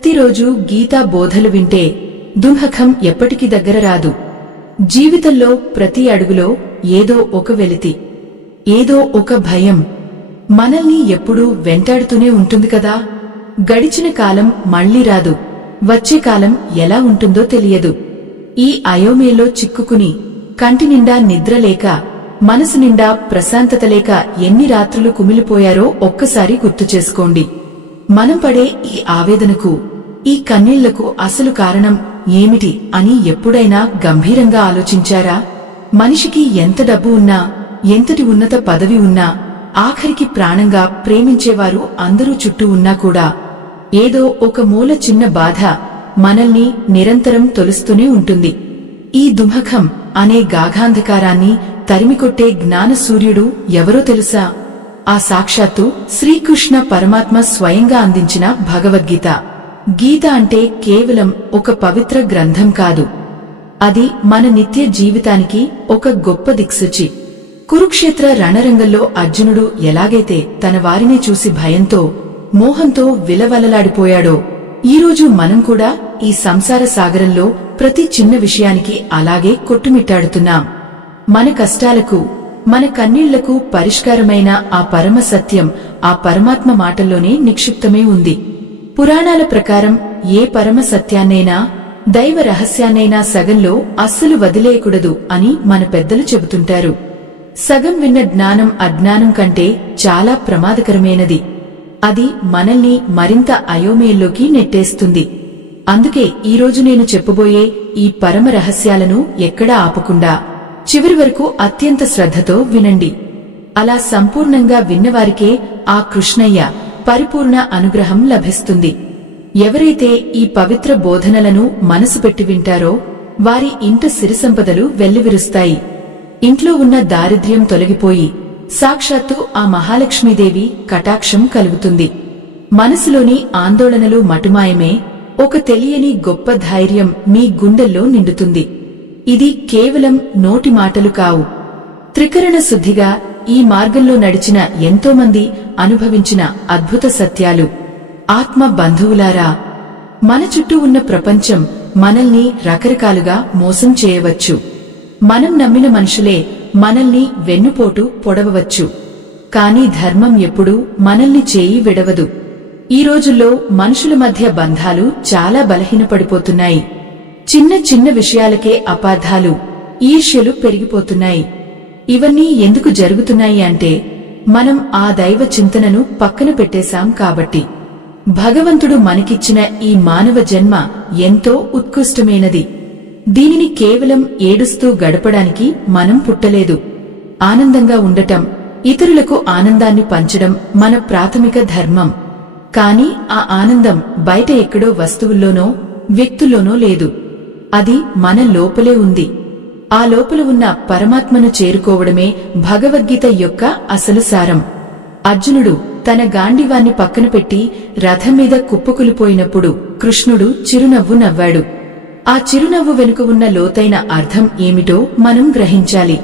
ప్రతిరోజు గీతా బోధలు వింటే దుంహకం ఎప్పటికీ దగ్గర రాదు. జీవితంలో ప్రతి అడుగులో ఏదో ఒక వెలితి, ఏదో ఒక భయం మనల్ని ఎప్పుడూ వెంటాడుతూనే ఉంటుంది కదా. గడిచిన కాలం మళ్లీ రాదు, వచ్చే కాలం ఎలా ఉంటుందో తెలియదు. ఈ అయోమయంలో చిక్కుకుని కంటినిండా నిద్రలేక, మనసు నిండా ప్రశాంతత లేక ఎన్ని రాత్రులు కుమిలిపోయారో ఒక్కసారి గుర్తుచేసుకోండి. మనం పడే ఈ ఆవేదనకు, ఈ కన్నీళ్లకు అసలు కారణం ఏమిటి అని ఎప్పుడైనా గంభీరంగా ఆలోచించారా? మనిషికి ఎంత డబ్బు ఉన్నా, ఎంతటి ఉన్నత పదవి ఉన్నా, ఆఖరికి ప్రాణంగా ప్రేమించేవారు అందరూ చుట్టూ ఉన్నా కూడా ఏదో ఒక మూల చిన్న బాధ మనల్ని నిరంతరం తొలుస్తూనే ఉంటుంది. ఈ దుంహకం అనే గాఢాంధకారాన్ని తరిమికొట్టే జ్ఞాన సూర్యుడు ఎవరో తెలుసా? ఆ సాక్షాత్తు శ్రీకృష్ణ పరమాత్మ స్వయంగా అందించిన భగవద్గీత. గీత అంటే కేవలం ఒక పవిత్ర గ్రంథం కాదు, అది మన నిత్య జీవితానికి ఒక గొప్ప దిక్సూచి. కురుక్షేత్ర రణరంగంలో అర్జునుడు ఎలాగైతే తన వారిని చూసి భయంతో, మోహంతో విలవలలాడిపోయాడో, ఈరోజు మనం కూడా ఈ సంసార సాగరంలో ప్రతి చిన్న విషయానికి అలాగే కొట్టుమిట్టాడుతున్నాం. మన కష్టాలకు, మన కన్నీళ్లకు పరిష్కారమైన ఆ పరమ సత్యం ఆ పరమాత్మ మాటల్లోనే నిక్షిప్తమై ఉంది. పురాణాల ప్రకారం ఏ పరమ సత్యాన్నైనా, దైవ రహస్యాన్నైనా సగంలో అస్సలు వదిలేయకూడదు అని మన పెద్దలు చెబుతుంటారు. సగం విన్న జ్ఞానం అజ్ఞానం కంటే చాలా ప్రమాదకరమైనది. అది మనల్ని మరింత అయోమయంలోకి నెట్టేస్తుంది. అందుకే ఈరోజు నేను చెప్పబోయే ఈ పరమ రహస్యాలను ఎక్కడా ఆపకుండా చివరి వరకు అత్యంత శ్రద్ధతో వినండి. అలా సంపూర్ణంగా విన్నవారికే ఆ కృష్ణయ్య పరిపూర్ణ అనుగ్రహం లభిస్తుంది. ఎవరైతే ఈ పవిత్ర బోధనలను మనసు పెట్టి వింటారో వారి ఇంట సిరిసంపదలు వెల్లివిరుస్తాయి. ఇంట్లో ఉన్న దారిద్ర్యం తొలగిపోయి సాక్షాత్తు ఆ మహాలక్ష్మీదేవి కటాక్షం కలుగుతుంది. మనసులోని ఆందోళనలు మటుమాయమే, ఒక తెలియని గొప్ప ధైర్యం మీ గుండెల్లో నిండుతుంది. ఇది కేవలం నోటి మాటలు కావు, త్రికరణ శుద్ధిగా ఈ మార్గంలో నడిచిన ఎంతోమంది అనుభవించిన అద్భుత సత్యాలు. ఆత్మ బంధువులారా, మన చుట్టూ ఉన్న ప్రపంచం మనల్ని రకరకాలుగా మోసం చేయవచ్చు. మనం నమ్మిన మనుషులే మనల్ని వెన్నుపోటు పొడవవచ్చు. కాని ధర్మం ఎప్పుడూ మనల్ని చేయి విడవదు. ఈ రోజుల్లో మనుషుల మధ్య బంధాలు చాలా బలహీనపడిపోతున్నాయి. చిన్న చిన్న విషయాలకే అపార్థాలు, ఈర్ష్యలు పెరిగిపోతున్నాయి. ఇవన్నీ ఎందుకు జరుగుతున్నాయి అంటే మనం ఆ దైవ చింతనను పక్కన పెట్టేశాం కాబట్టి. భగవంతుడు మనకిచ్చిన ఈ మానవ జన్మ ఎంతో ఉత్కృష్టమైనది. దీనిని కేవలం ఏడుస్తూ గడపడానికి మనం పుట్టలేదు. ఆనందంగా ఉండటం, ఇతరులకు ఆనందాన్ని పంచడం మన ప్రాథమిక ధర్మం. కాని ఆ ఆనందం బయట ఎక్కడో వస్తువుల్లోనో వ్యక్తుల్లోనో లేదు. అది మన లోపలే ఉంది. ఆ లోపల ఉన్న పరమాత్మను చేరుకోవడమే భగవద్గీత యొక్క అసలు సారం. అర్జునుడు తన గాండివాన్ని పక్కన పెట్టి రథం మీద కుప్పకులిపోయినప్పుడు కృష్ణుడు చిరునవ్వు నవ్వాడు. ఆ చిరునవ్వు వెనుక ఉన్న లోతైన అర్థం ఏమిటో మనం గ్రహించాలి.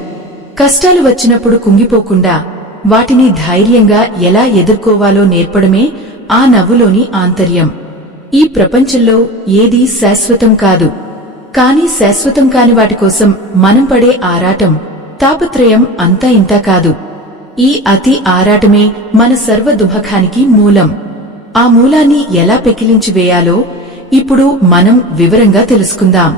కష్టాలు వచ్చినప్పుడు కుంగిపోకుండా వాటిని ధైర్యంగా ఎలా ఎదుర్కోవాలో నేర్పడమే ఆ నవ్వులోని ఆంతర్యం. ఈ ప్రపంచంలో ఏదీ శాశ్వతం కాదు. కాని శాశ్వతం కాని వాటి కోసం మనం పడే ఆరాటం, తాపత్రయం అంతా ఇంతా కాదు. ఈ అతి ఆరాటమే మన సర్వ దుఃఖానికి మూలం. ఆ మూలాన్ని ఎలా పెకిలించి వేయాలో ఇప్పుడు మనం వివరంగా తెలుసుకుందాం.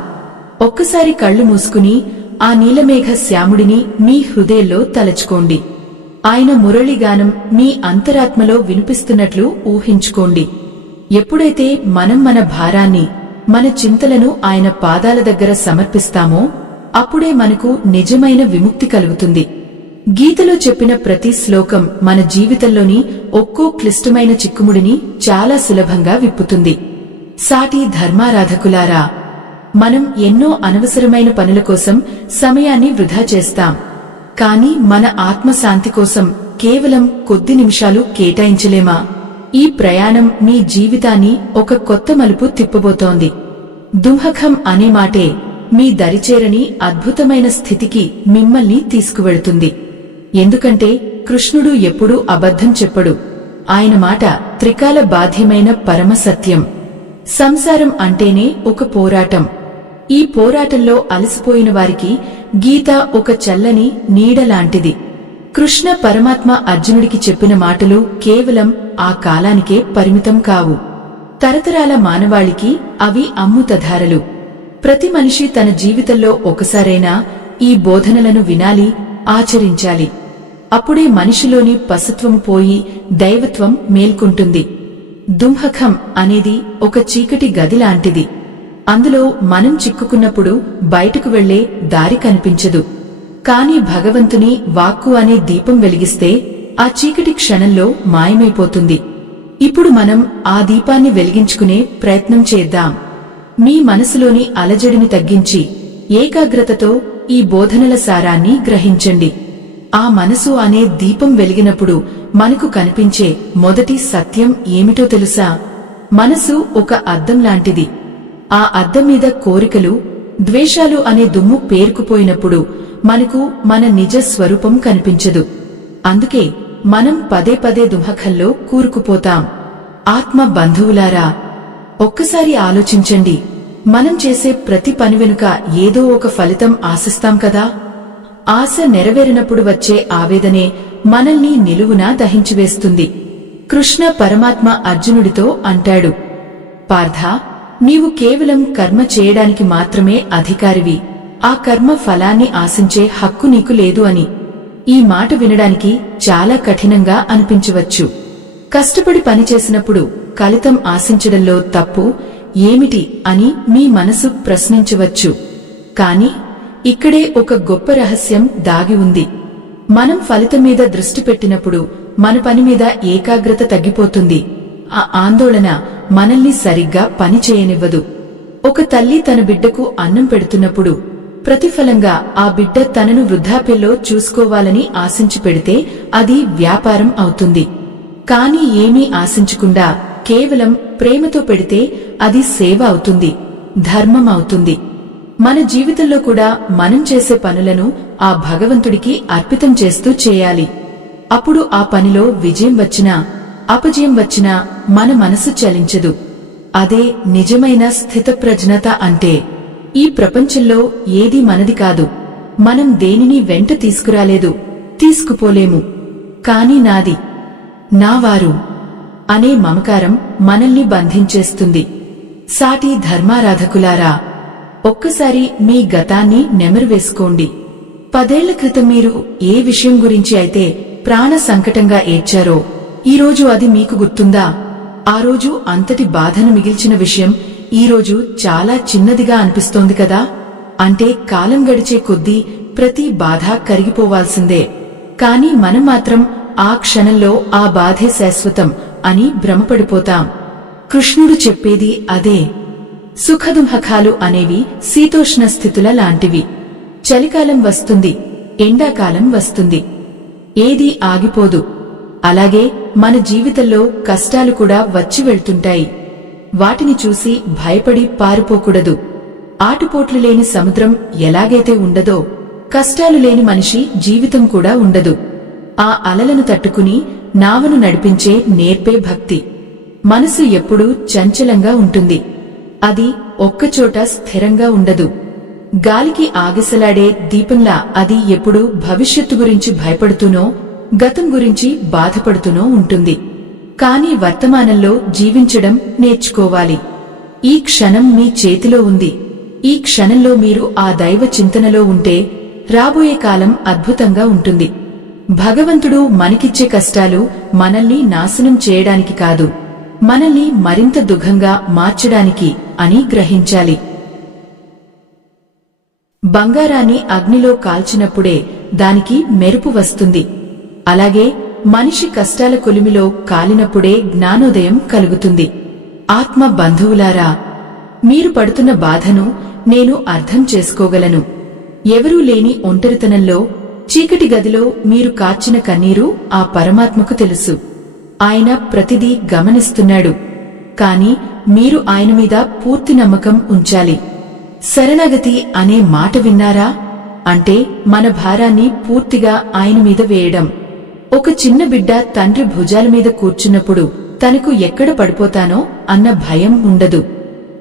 ఒక్కసారి కళ్ళు మూసుకుని ఆ నీలమేఘ శ్యాముడిని మీ హృదయంలో తలచుకోండి. ఆయన మురళిగానం మీ అంతరాత్మలో వినిపిస్తున్నట్లు ఊహించుకోండి. ఎప్పుడైతే మనం మన భారాన్ని, మన చింతలను ఆయన పాదాల దగ్గర సమర్పిస్తామో అప్పుడే మనకు నిజమైన విముక్తి కలుగుతుంది. గీతలో చెప్పిన ప్రతి శ్లోకం మన జీవితంలోని ఒక్కో క్లిష్టమైన చిక్కుముడిని చాలా సులభంగా విప్పుతుంది. సాటి ధర్మారాధకులారా, మనం ఎన్నో అనవసరమైన పనుల కోసం సమయాన్ని వృధా చేస్తాం. కాని మన ఆత్మశాంతి కోసం కేవలం కొద్ది నిమిషాలు కేటాయించలేమా? ఈ ప్రయాణం మీ జీవితాన్ని ఒక కొత్త మలుపు తిప్పబోతోంది. దుంహకం అనే మాటే మీ దరిచేరని అద్భుతమైన స్థితికి మిమ్మల్ని తీసుకువెడుతుంది. ఎందుకంటే కృష్ణుడు ఎప్పుడూ అబద్ధం చెప్పడు. ఆయన మాట త్రికాల బాధ్యమైన పరమ సత్యం. సంసారం అంటేనే ఒక పోరాటం. ఈ పోరాటంలో అలసిపోయిన వారికి గీత ఒక చల్లని నీడలాంటిది. కృష్ణ పరమాత్మ అర్జునుడికి చెప్పిన మాటలు కేవలం ఆ కాలానికే పరిమితం కావు. తరతరాల మానవాళికి అవి అమృతధారలు. ప్రతి మనిషి తన జీవితంలో ఒకసారైనా ఈ బోధనలను వినాలి, ఆచరించాలి. అప్పుడే మనిషిలోని పశుత్వం పోయి దైవత్వం మేల్కొంటుంది. దుంహకం అనేది ఒక చీకటి గదిలాంటిది. అందులో మనం చిక్కుకున్నప్పుడు బయటకు వెళ్లే దారి కనిపించదు. కాని భగవంతుని వాక్కు అనే దీపం వెలిగిస్తే ఆ చీకటి క్షణంలో మాయమైపోతుంది. ఇప్పుడు మనం ఆ దీపాన్ని వెలిగించుకునే ప్రయత్నం చేద్దాం. మీ మనసులోని అలజడిని తగ్గించి ఏకాగ్రతతో ఈ బోధనల సారాన్ని గ్రహించండి. ఆ మనసు అనే దీపం వెలిగినప్పుడు మనకు కనిపించే మొదటి సత్యం ఏమిటో తెలుసా? మనసు ఒక అద్దం లాంటిది. ఆ అద్దం మీద కోరికలు, ద్వేషాలు అనే దుమ్ము పేరుకుపోయినప్పుడు మనకు మన నిజ స్వరూపం కనిపించదు. అందుకే మనం పదే పదే దుంహకంలో కూరుకుపోతాం. ఆత్మ బంధువులారా, ఒక్కసారి ఆలోచించండి. మనం చేసే ప్రతి పని వెనుక ఏదో ఒక ఫలితం ఆశిస్తాం కదా. ఆశ నెరవేరినప్పుడు వచ్చే ఆవేదనే మనల్ని నిలువునా దహించివేస్తుంది. కృష్ణ పరమాత్మ అర్జునుడితో అంటాడు, పార్థా, నీవు కేవలం కర్మ చేయడానికి మాత్రమే అధికారివి. ఆ కర్మ ఫలాన్ని ఆశించే హక్కు నీకు లేదు అని. ఈ మాట వినడానికి చాలా కఠినంగా అనిపించవచ్చు. కష్టపడి పనిచేసినప్పుడు ఫలితం ఆశించడంలో తప్పు ఏమిటి అని మీ మనసు ప్రశ్నించవచ్చు. కాని ఇక్కడే ఒక గొప్ప రహస్యం దాగి ఉంది. మనం ఫలితం మీద దృష్టి పెట్టినప్పుడు మన పని మీద ఏకాగ్రత తగ్గిపోతుంది. ఆ ఆందోళన మనల్ని సరిగ్గా పని చేయనివ్వదు. ఒక తల్లి తన బిడ్డకు అన్నం పెడుతున్నప్పుడు ప్రతిఫలంగా ఆ బిడ్డ తనను వృద్ధాప్యంలో చూసుకోవాలని ఆశించి పెడితే అది వ్యాపారం అవుతుంది. కాని ఏమీ ఆశించకుండా కేవలం ప్రేమతో పెడితే అది సేవ అవుతుంది, ధర్మం అవుతుంది. మన జీవితంలో కూడా మనం చేసే పనులను ఆ భగవంతుడికి అర్పితం చేస్తూ చేయాలి. అప్పుడు ఆ పనిలో విజయం వచ్చినా అపజయం వచ్చినా మన మనసు చలించదు. అదే నిజమైన స్థితప్రజ్ఞత అంటే. ఈ ప్రపంచంలో ఏదీ మనది కాదు. మనం దేనిని వెంట తీసుకురాలేదు, తీసుకుపోలేము. కాని నాది, నావారు అనే మమకారం మనల్ని బంధించేస్తుంది. సాటి ధర్మారాధకులారా, ఒక్కసారి మీ గతాన్ని నెమరువేసుకోండి. 10 ఏళ్ల క్రితం మీరు ఏ విషయం గురించి అయితే ప్రాణ సంకటంగా ఏడ్చారో ఈరోజు అది మీకు గుర్తుందా? ఆ రోజు అంతటి బాధను మిగిల్చిన విషయం ఈరోజు చాలా చిన్నదిగా అనిపిస్తోంది కదా. అంటే కాలం గడిచే కొద్దీ ప్రతి బాధ కరిగిపోవాల్సిందే. కాని మనం మాత్రం ఆ క్షణంలో ఆ బాధే శాశ్వతం అని భ్రమపడిపోతాం. కృష్ణుడు చెప్పేది అదే. సుఖదుంహకాలు అనేవి శీతోష్ణ స్థితుల లాంటివి. చలికాలం వస్తుంది, ఎండాకాలం వస్తుంది, ఏదీ ఆగిపోదు. అలాగే మన జీవితంలో కష్టాలు కూడా వచ్చి వెళ్తుంటాయి. వాటిని చూసి భయపడి పారిపోకూడదు. ఆటుపోట్లు లేని సముద్రం ఎలాగైతే ఉండదో, కష్టాలు లేని మనిషి జీవితం కూడా ఉండదు. ఆ అలలను తట్టుకుని నావను నడిపించే నేర్పే భక్తి. మనసు ఎప్పుడూ చంచలంగా ఉంటుంది. అది ఒక్కచోట స్థిరంగా ఉండదు. గాలికి ఆగిసలాడే దీపంలా అది ఎప్పుడూ భవిష్యత్తు గురించి భయపడుతూనో గతం గురించి బాధపడుతూనో ఉంటుంది. కాని వర్తమానంలో జీవించడం నేర్చుకోవాలి. ఈ క్షణం మీ చేతిలో ఉంది. ఈ క్షణంలో మీరు ఆ దైవ చింతనలో ఉంటే రాబోయే కాలం అద్భుతంగా ఉంటుంది. భగవంతుడు మనకిచ్చే కష్టాలు మనల్ని నాశనం చేయడానికి కాదు, మనల్ని మరింత దుఃఖంగా మార్చడానికి అని గ్రహించాలి. బంగారాన్ని అగ్నిలో కాల్చినప్పుడే దానికి మెరుపు వస్తుంది. అలాగే మనిషి కష్టాల కొలిమిలో కాలినప్పుడే జ్ఞానోదయం కలుగుతుంది. ఆత్మ బంధువులారా, మీరు పడుతున్న బాధను నేను అర్థం చేసుకోగలను. ఎవరూ లేని ఒంటరితనంలో చీకటి గదిలో మీరు కార్చిన కన్నీరు ఆ పరమాత్మకు తెలుసు. ఆయన ప్రతిదీ గమనిస్తున్నాడు. కాని మీరు ఆయన మీద పూర్తి నమ్మకం ఉంచాలి. శరణాగతి అనే మాట విన్నారా? అంటే మన భారాన్ని పూర్తిగా ఆయన మీద వేయడం. ఒక చిన్న బిడ్డ తండ్రి భుజాల మీద కూర్చున్నప్పుడు తనకు ఎక్కడ పడిపోతానో అన్న భయం ఉండదు.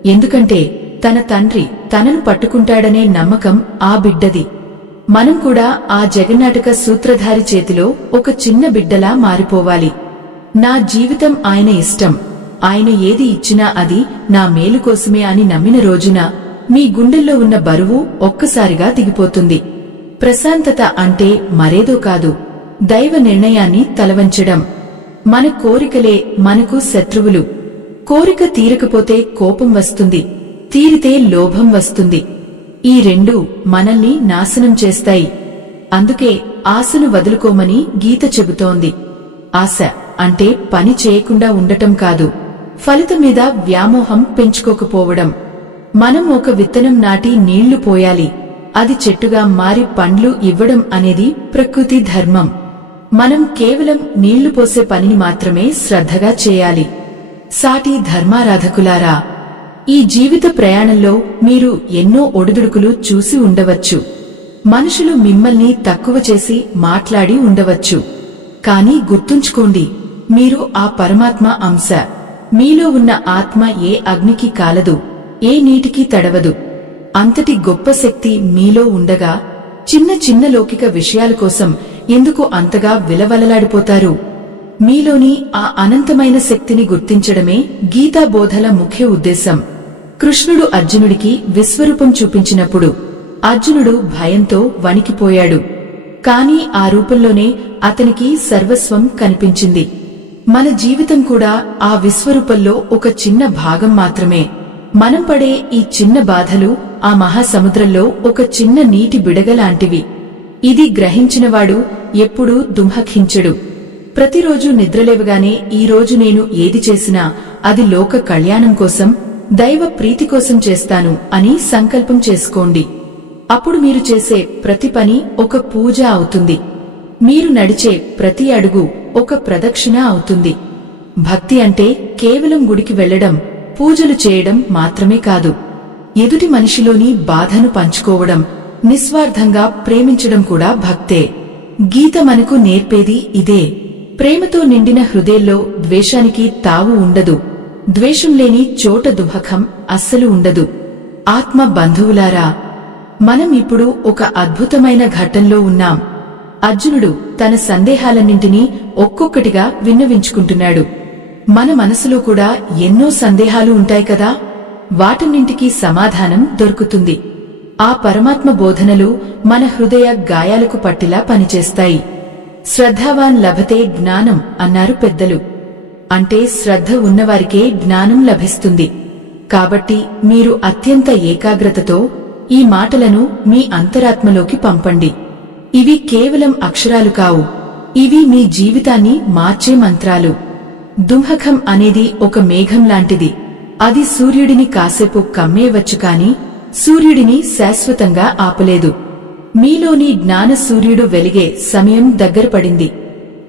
ఎందుకంటే తన తండ్రి తనను పట్టుకుంటాడనే నమ్మకం ఆ బిడ్డది. మనం కూడా ఆ జగన్నాటక సూత్రధారి చేతిలో ఒక చిన్న బిడ్డలా మారిపోవాలి. నా జీవితం ఆయన ఇష్టం, ఆయన ఏది ఇచ్చినా అది నా మేలు కోసమే అని నమ్మిన రోజున మీ గుండెల్లో ఉన్న బరువు ఒక్కసారిగా దిగిపోతుంది. ప్రశాంతత అంటే మరేదో కాదు, దైవ నిర్ణయాన్ని తలవంచడం. మన కోరికలే మనకు శత్రువులు. కోరిక తీరకపోతే కోపం వస్తుంది, తీరితే లోభం వస్తుంది. ఈ రెండూ మనల్ని నాశనం చేస్తాయి. అందుకే ఆశను వదులుకోమని గీత చెబుతోంది. ఆశ అంటే పని చేయకుండా ఉండటం కాదు, ఫలితం మీద వ్యామోహం పెంచుకోకపోవడం. మనం ఒక విత్తనం నాటి నీళ్లు పోయాలి, అది చెట్టుగా మారి పండ్లు ఇవ్వడం అనేది ప్రకృతి ధర్మం. మనం కేవలం నీళ్లు పోసే పనిని మాత్రమే శ్రద్ధగా చేయాలి. సాటి ధర్మారాధకులారా, ఈ జీవిత ప్రయాణంలో మీరు ఎన్నో ఒడిదుడుకులు చూసి ఉండవచ్చు. మనుషులు మిమ్మల్ని తక్కువ చేసి మాట్లాడి ఉండవచ్చు. కానీ గుర్తుంచుకోండి, మీరు ఆ పరమాత్మ అంశ. మీలో ఉన్న ఆత్మ ఏ అగ్నికి కాలదు, ఏ నీటికి తడవదు. అంతటి గొప్ప శక్తి మీలో ఉండగా చిన్న చిన్న లౌకిక విషయాల కోసం ఎందుకు అంతగా విలవలలాడిపోతారు? మీలోని ఆ అనంతమైన శక్తిని గుర్తించడమే గీతా బోధల ముఖ్య ఉద్దేశం. కృష్ణుడు అర్జునుడికి విశ్వరూపం చూపించినప్పుడు అర్జునుడు భయంతో వణికిపోయాడు. కాని ఆ రూపంలోనే అతనికి సర్వస్వం కనిపించింది. మన జీవితం కూడా ఆ విశ్వరూపంలో ఒక చిన్న భాగం మాత్రమే. మనం పడే ఈ చిన్న బాధలు ఆ మహాసముద్రంలో ఒక చిన్న నీటి బిడగలాంటివి. ఇది గ్రహించినవాడు ఎప్పుడూ దుఃఖించడు. ప్రతిరోజు నిద్రలేవగానే ఈరోజు నేను ఏది చేసినా అది లోక కళ్యాణం కోసం, దైవ ప్రీతి కోసం చేస్తాను అని సంకల్పం చేసుకోండి. అప్పుడు మీరు చేసే ప్రతి పని ఒక పూజ అవుతుంది. మీరు నడిచే ప్రతి అడుగు ఒక ప్రదక్షిణ అవుతుంది. భక్తి అంటే కేవలం గుడికి వెళ్లడం, పూజలు చేయడం మాత్రమే కాదు. ఎదుటి మనిషిలోని బాధను పంచుకోవడం, నిస్వార్థంగా ప్రేమించడం కూడా భక్తే. గీత మనకు నేర్పేది ఇదే. ప్రేమతో నిండిన హృదయంలో ద్వేషానికి తావు ఉండదు. ద్వేషం లేని చోట దుఃఖం అస్సలు ఉండదు. ఆత్మ బంధువులారా, మనం ఇప్పుడు ఒక అద్భుతమైన ఘట్టంలో ఉన్నాం. అర్జునుడు తన సందేహాలన్నింటినీ ఒక్కొక్కటిగా విన్నవించుకుంటున్నాడు. మన మనసులో కూడా ఎన్నో సందేహాలు ఉంటాయి కదా, వాటన్నింటికీ సమాధానం దొరుకుతుంది. ఆ పరమాత్మ బోధనలు మన హృదయ గాయాలకు పట్టిలా పనిచేస్తాయి. శ్రద్ధావాన్ లభతే జ్ఞానం అన్నారు పెద్దలు. అంటే శ్రద్ధ ఉన్నవారికే జ్ఞానం లభిస్తుంది. కాబట్టి మీరు అత్యంత ఏకాగ్రతతో ఈ మాటలను మీ అంతరాత్మలోకి పంపండి. ఇవి కేవలం అక్షరాలు కావు, ఇవి మీ జీవితాన్ని మార్చే మంత్రాలు. దుఃఖం అనేది ఒక మేఘం లాంటిది. అది సూర్యుడిని కాసేపు కమ్మేయవచ్చు కాని సూర్యుడిని శాశ్వతంగా ఆపలేదు. మీలోని జ్ఞాన సూర్యుడు వెలిగే సమయం దగ్గరపడింది.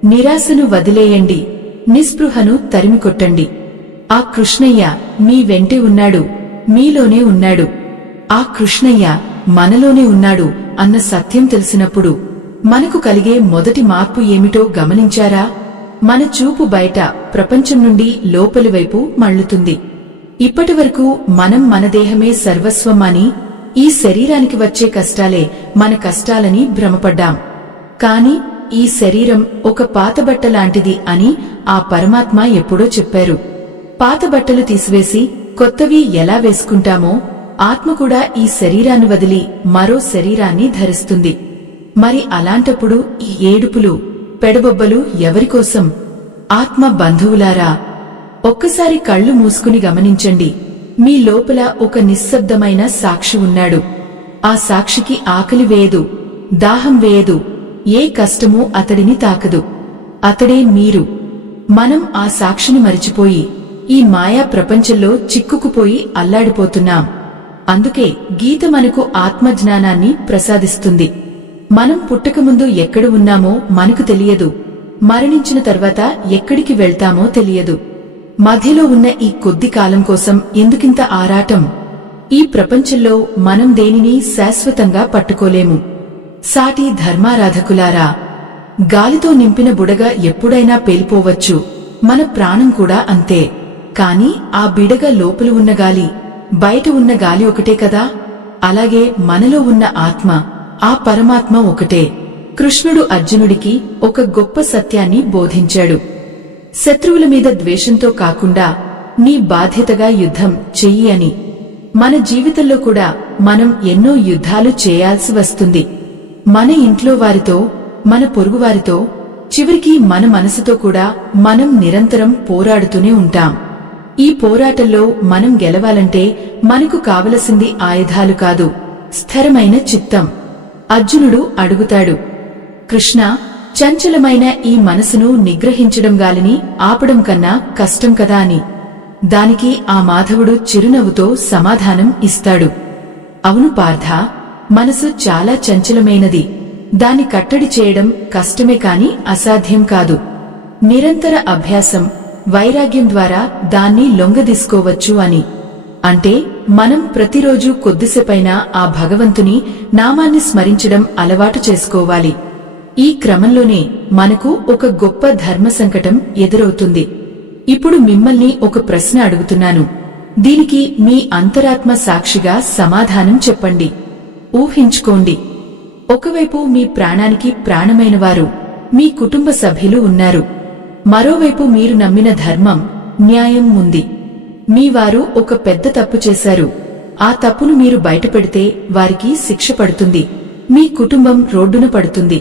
నిరాశను వదిలేయండి, నిస్పృహను తరిమికొట్టండి. ఆ కృష్ణయ్య మీ వెంటే ఉన్నాడు, మీలోనే ఉన్నాడు. ఆ కృష్ణయ్య మనలోనే ఉన్నాడు అన్న సత్యం తెలిసినప్పుడు మనకు కలిగే మొదటి మార్పు ఏమిటో గమనించారా? మన చూపు బయట ప్రపంచం నుండి లోపలి వైపు మళ్లుతుంది. ఇప్పటివరకు మనం మన దేహమే సర్వస్వమని, ఈ శరీరానికి వచ్చే కష్టాలే మన కష్టాలని భ్రమపడ్డాం. కాని ఈ శరీరం ఒక పాతబట్ట లాంటిది అని ఆ పరమాత్మ ఎప్పుడో చెప్పారు. పాత బట్టలు తీసివేసి కొత్తవి ఎలా వేసుకుంటామో ఆత్మ కూడా ఈ శరీరాన్ని వదిలి మరో శరీరాన్ని ధరిస్తుంది. మరి అలాంటప్పుడు ఈ ఏడుపులు, పెడబొబ్బలు ఎవరికోసం? ఆత్మ బంధువులారా, ఒక్కసారి కళ్ళు మూసుకుని గమనించండి. మీ లోపల ఒక నిశ్శబ్దమైన సాక్షి ఉన్నాడు. ఆ సాక్షికి ఆకలి వేయదు, దాహం వేయదు, ఏ కష్టమూ అతడిని తాకదు. అతడే మీరు. మనం ఆ సాక్షిని మరిచిపోయి ఈ మాయా ప్రపంచంలో చిక్కుకుపోయి అల్లాడిపోతున్నాం. అందుకే గీత మనకు ఆత్మజ్ఞానాన్ని ప్రసాదిస్తుంది. మనం పుట్టకముందు ఎక్కడ ఉన్నామో మనకు తెలియదు, మరణించిన తర్వాత ఎక్కడికి వెళ్తామో తెలియదు. మధ్యలో ఉన్న ఈ కొద్ది కాలం కోసం ఎందుకింత ఆరాటం? ఈ ప్రపంచంలో మనం దేనిని శాశ్వతంగా పట్టుకోలేము. సాటి ధర్మారాధకులారా, గాలితో నింపిన బుడగ ఎప్పుడైనా పేలిపోవచ్చు, మన ప్రాణం కూడా అంతే. కాని ఆ బిడగ లోపల ఉన్న గాలి బయట ఉన్న గాలి ఒకటే కదా, అలాగే మనలో ఉన్న ఆత్మ, ఆ పరమాత్మ ఒకటే. కృష్ణుడు అర్జునుడికి ఒక గొప్ప సత్యాన్ని బోధించాడు. శత్రువుల మీద ద్వేషంతో కాకుండా నీ బాధ్యతగా యుద్ధం చెయ్యి అని. మన జీవితంలో కూడా మనం ఎన్నో యుద్ధాలు చేయాల్సి వస్తుంది. మన ఇంట్లో వారితో, మన పొరుగువారితో, చివరికి మన మనసుతో కూడా మనం నిరంతరం పోరాడుతూనే ఉంటాం. ఈ పోరాటంలో మనం గెలవాలంటే మనకు కావలసింది ఆయుధాలు కాదు, స్థిరమైన చిత్తం. అర్జునుడు అడుగుతాడు, కృష్ణ, చంచలమైన ఈ మనసును నిగ్రహించడం గాలిని ఆపడం కన్నా కష్టం కదా అని. దానికి ఆ మాధవుడు చిరునవ్వుతో సమాధానం ఇస్తాడు, అవును పార్థ, మనసు చాలా చంచలమైనది. దాన్ని కట్టడి చేయడం కష్టమే కాని అసాధ్యం కాదు. నిరంతర అభ్యాసం, వైరాగ్యం ద్వారా దాన్ని లొంగదీసుకోవచ్చు అని. అంటే మనం ప్రతిరోజు కొద్దిసేపైనా ఆ భగవంతుని నామాన్ని స్మరించడం అలవాటు చేసుకోవాలి. ఈ క్రమంలోనే మనకు ఒక గొప్ప ధర్మ సంకటం ఎదురవుతుంది. ఇప్పుడు మిమ్మల్ని ఒక ప్రశ్న అడుగుతున్నాను. దీనికి మీ అంతరాత్మ సాక్షిగా సమాధానం చెప్పండి. ఊహించుకోండి, ఒకవైపు మీ ప్రాణానికి ప్రాణమైనవారు, మీ కుటుంబ సభ్యులు ఉన్నారు. మరోవైపు మీరు నమ్మిన ధర్మం, న్యాయం ఉంది. మీ వారు ఒక పెద్ద తప్పు చేశారు. ఆ తప్పును మీరు బయటపెడితే వారికి శిక్ష పడుతుంది, మీ కుటుంబం రోడ్డున పడుతుంది.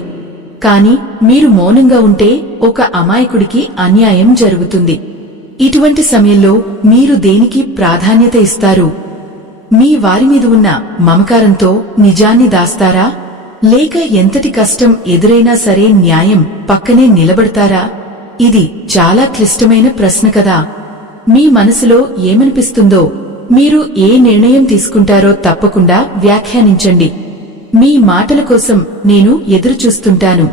కాని మీరు మౌనంగా ఉంటే ఒక అమాయకుడికి అన్యాయం జరుగుతుంది. ఇటువంటి సమయంలో మీరు దేనికి ప్రాధాన్యత ఇస్తారు? మీ వారిమీద ఉన్న మమకారంతో నిజాన్ని దాస్తారా, లేక ఎంతటి కష్టం ఎదురైనా సరే న్యాయం పక్కనే నిలబడతారా? ఇది చాలా క్లిష్టమైన ప్రశ్న కదా. మీ మనసులో ఏమనిపిస్తుందో, మీరు ఏ నిర్ణయం తీసుకుంటారో తప్పకుండా వ్యాఖ్యానించండి. మీ మాటల కోసం నేను ఎదురుచూస్తుంటాను.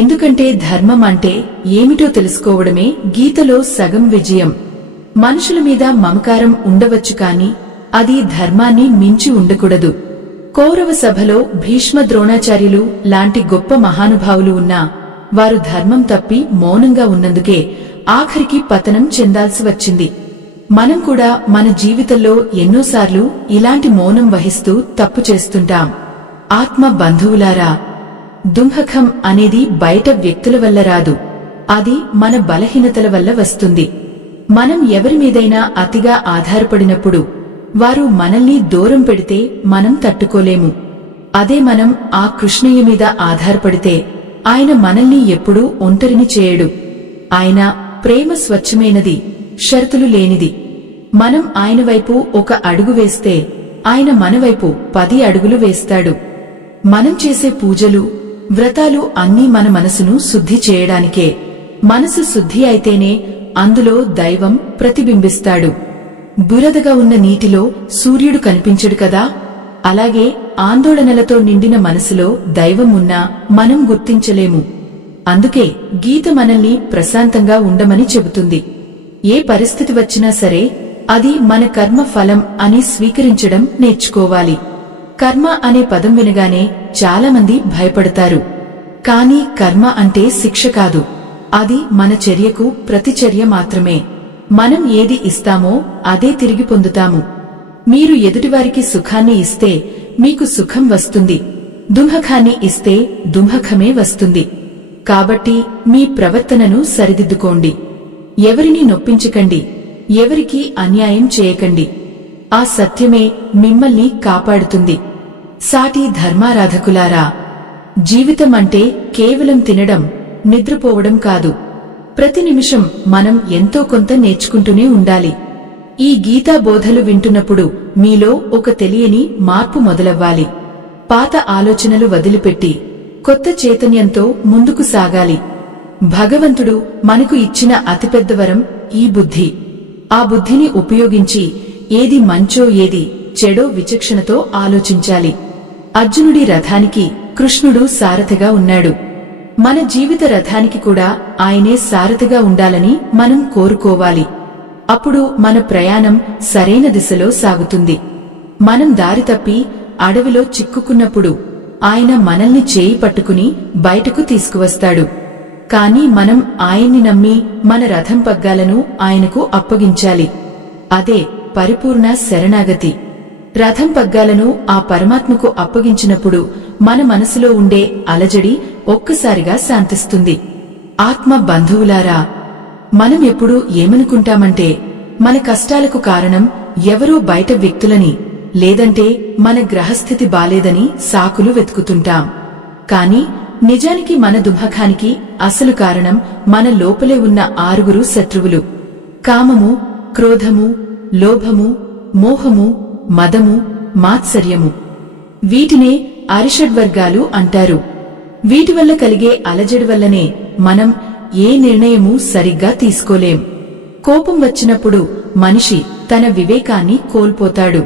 ఎందుకంటే ధర్మం అంటే ఏమిటో తెలుసుకోవడమే గీతలో సగం విజయం. మనుషుల మీద మమకారం ఉండవచ్చు కాని అది ధర్మాన్ని మించి ఉండకూడదు. కౌరవ సభలో భీష్మ, ద్రోణాచార్యులు లాంటి గొప్ప మహానుభావులు ఉన్నా వారు ధర్మం తప్పి మౌనంగా ఉన్నందుకే ఆఖరికి పతనం చెందాల్సి వచ్చింది. మనం కూడా మన జీవితంలో ఎన్నోసార్లు ఇలాంటి మౌనం వహిస్తూ తప్పు చేస్తుంటాం. ఆత్మ బంధువులారా, దుంహకం అనేది బయట వ్యక్తుల వల్ల రాదు, అది మన బలహీనతల వల్ల వస్తుంది. మనం ఎవరి మీదైనా అతిగా ఆధారపడినప్పుడు వారు మనల్ని దూరం పెడితే మనం తట్టుకోలేము. అదే మనం ఆ కృష్ణయ్య మీద ఆధారపడితే ఆయన మనల్ని ఎప్పుడూ ఒంటరిని చేయడు. ఆయన ప్రేమ స్వచ్ఛమైనది, షరతులు లేనిది. మనం ఆయన వైపు ఒక అడుగు వేస్తే ఆయన మనవైపు 10 అడుగులు వేస్తాడు. మనం చేసే పూజలు, వ్రతాలు అన్నీ మన మనసును శుద్ధి చేయడానికే. మనసు శుద్ధి అయితేనే అందులో దైవం ప్రతిబింబిస్తాడు. బురదగా ఉన్న నీటిలో సూర్యుడు కనిపించడు కదా, అలాగే ఆందోళనలతో నిండిన మనసులో దైవం ఉన్నా మనం గుర్తించలేము. అందుకే గీత మనల్ని ప్రశాంతంగా ఉండమని చెబుతుంది. ఏ పరిస్థితి వచ్చినా సరే అది మన కర్మ ఫలం అని స్వీకరించడం నేర్చుకోవాలి. కర్మ అనే పదం వినగానే చాలామంది భయపడతారు. కానీ కర్మ అంటే శిక్ష కాదు, అది మన చర్యకు ప్రతిచర్య మాత్రమే. మనం ఏది ఇస్తామో అదే తిరిగి పొందుతాము. మీరు ఎదుటివారికి సుఖాన్ని ఇస్తే మీకు సుఖం వస్తుంది, దుంహకాన్ని ఇస్తే దుంహకమే వస్తుంది. కాబట్టి మీ ప్రవర్తనను సరిదిద్దుకోండి. ఎవరిని నొప్పించకండి, ఎవరికీ అన్యాయం చేయకండి. ఆ సత్యమే మిమ్మల్ని కాపాడుతుంది. సాటి ధర్మారాధకులారా, జీవితం అంటే కేవలం తినడం, నిద్రపోవడం కాదు. ప్రతి నిమిషం మనం ఎంతో కొంత నేర్చుకుంటూనే ఉండాలి. ఈ గీతా బోధలు వింటున్నప్పుడు మీలో ఒక తెలియని మార్పు మొదలవ్వాలి. పాత ఆలోచనలు వదిలిపెట్టి కొత్త చైతన్యంతో ముందుకు సాగాలి. భగవంతుడు మనకు ఇచ్చిన అతిపెద్ద వరం ఈ బుద్ధి. ఆ బుద్ధిని ఉపయోగించి ఏది మంచో ఏది చెడో విచక్షణతో ఆలోచించాలి. అర్జునుడి రథానికి కృష్ణుడు సారథిగా ఉన్నాడు. మన జీవిత రథానికి కూడా ఆయనే సారథిగా ఉండాలని మనం కోరుకోవాలి. అప్పుడు మన ప్రయాణం సరైన దిశలో సాగుతుంది. మనం దారి తప్పి అడవిలో చిక్కుకున్నప్పుడు ఆయన మనల్ని చేయి పట్టుకుని బయటకు తీసుకువస్తాడు. కాని మనం ఆయన్ని నమ్మి మన రథం పగ్గాలను ఆయనకు అప్పగించాలి. అదే పరిపూర్ణ శరణాగతి. రథం పగ్గాలను ఆ పరమాత్మకు అప్పగించినప్పుడు మన మనసులో ఉండే అలజడి ఒక్కసారిగా శాంతిస్తుంది. ఆత్మ బంధువులారా, మనం ఎప్పుడూ ఏమనుకుంటామంటే మన కష్టాలకు కారణం ఎవరో బయట వ్యక్తులని, లేదంటే మన గ్రహస్థితి బాలేదని సాకులు వెతుకుతుంటాం. కాని నిజానికి మన దుఃఖానికి అసలు కారణం మన లోపలే ఉన్న 6 శత్రువులు: కామము, క్రోధము, లోభము, మోహము, మదము, మాత్సర్యము. వీటినే అరిషడ్వర్గాలు అంటారు. వీటి వల్ల కలిగే అలజడి వల్లనే మనం ఏ నిర్ణయమూ సరిగ్గా తీసుకోలేం. కోపం వచ్చినప్పుడు మనిషి తన వివేకాన్ని కోల్పోతాడు.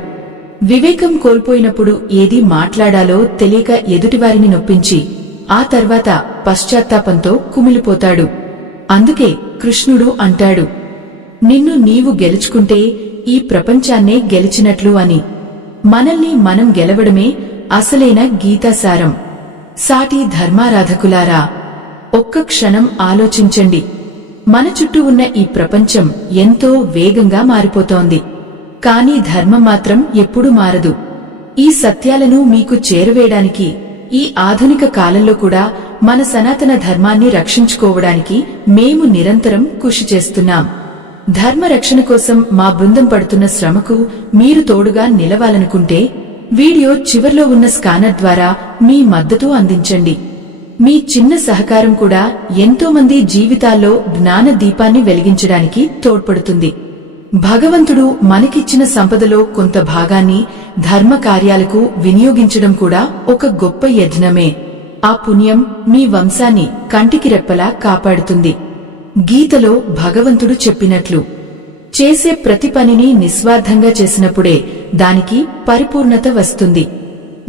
వివేకం కోల్పోయినప్పుడు ఏది మాట్లాడాలో తెలియక ఎదుటివారిని నొప్పించి ఆ తర్వాత పశ్చాత్తాపంతో కుమిలిపోతాడు. అందుకే కృష్ణుడు అంటాడు, నిన్ను నీవు గెలుచుకుంటే ఈ ప్రపంచాన్నే గెలిచినట్లు అని. మనల్ని మనం గెలవడమే అసలైన గీతాసారం. సాటి ధర్మారాధకులారా, ఒక్క క్షణం ఆలోచించండి. మన చుట్టూ ఉన్న ఈ ప్రపంచం ఎంతో వేగంగా మారిపోతోంది. కానీ ధర్మం మాత్రం ఎప్పుడూ మారదు. ఈ సత్యాలను మీకు చేరవేయడానికి ఈ ఆధునిక కాలంలో కూడా మన సనాతన ధర్మాన్ని రక్షించుకోవడానికి మేము నిరంతరం కృషి చేస్తున్నాం. ధర్మ రక్షణ కోసం మా బృందం పడుతున్న శ్రమకు మీరు తోడుగా నిలవాలనుకుంటే వీడియో చివర్లో ఉన్న స్కానర్ ద్వారా మీ మద్దతు అందించండి. మీ చిన్న సహకారం కూడా ఎంతో మంది జీవితాల్లో జ్ఞాన దీపాన్ని వెలిగించడానికి తోడ్పడుతుంది. భగవంతుడు మనకిచ్చిన సంపదలో కొంత భాగాన్ని ధర్మ కార్యాలకు వినియోగించడం కూడా ఒక గొప్ప యజ్ఞమే. ఆ పుణ్యం మీ వంశాన్ని కంటికి రెప్పలా కాపాడుతుంది. గీతలో భగవంతుడు చెప్పినట్లు చేసే ప్రతి పనిని నిస్వార్థంగా చేసినప్పుడే దానికి పరిపూర్ణత వస్తుంది.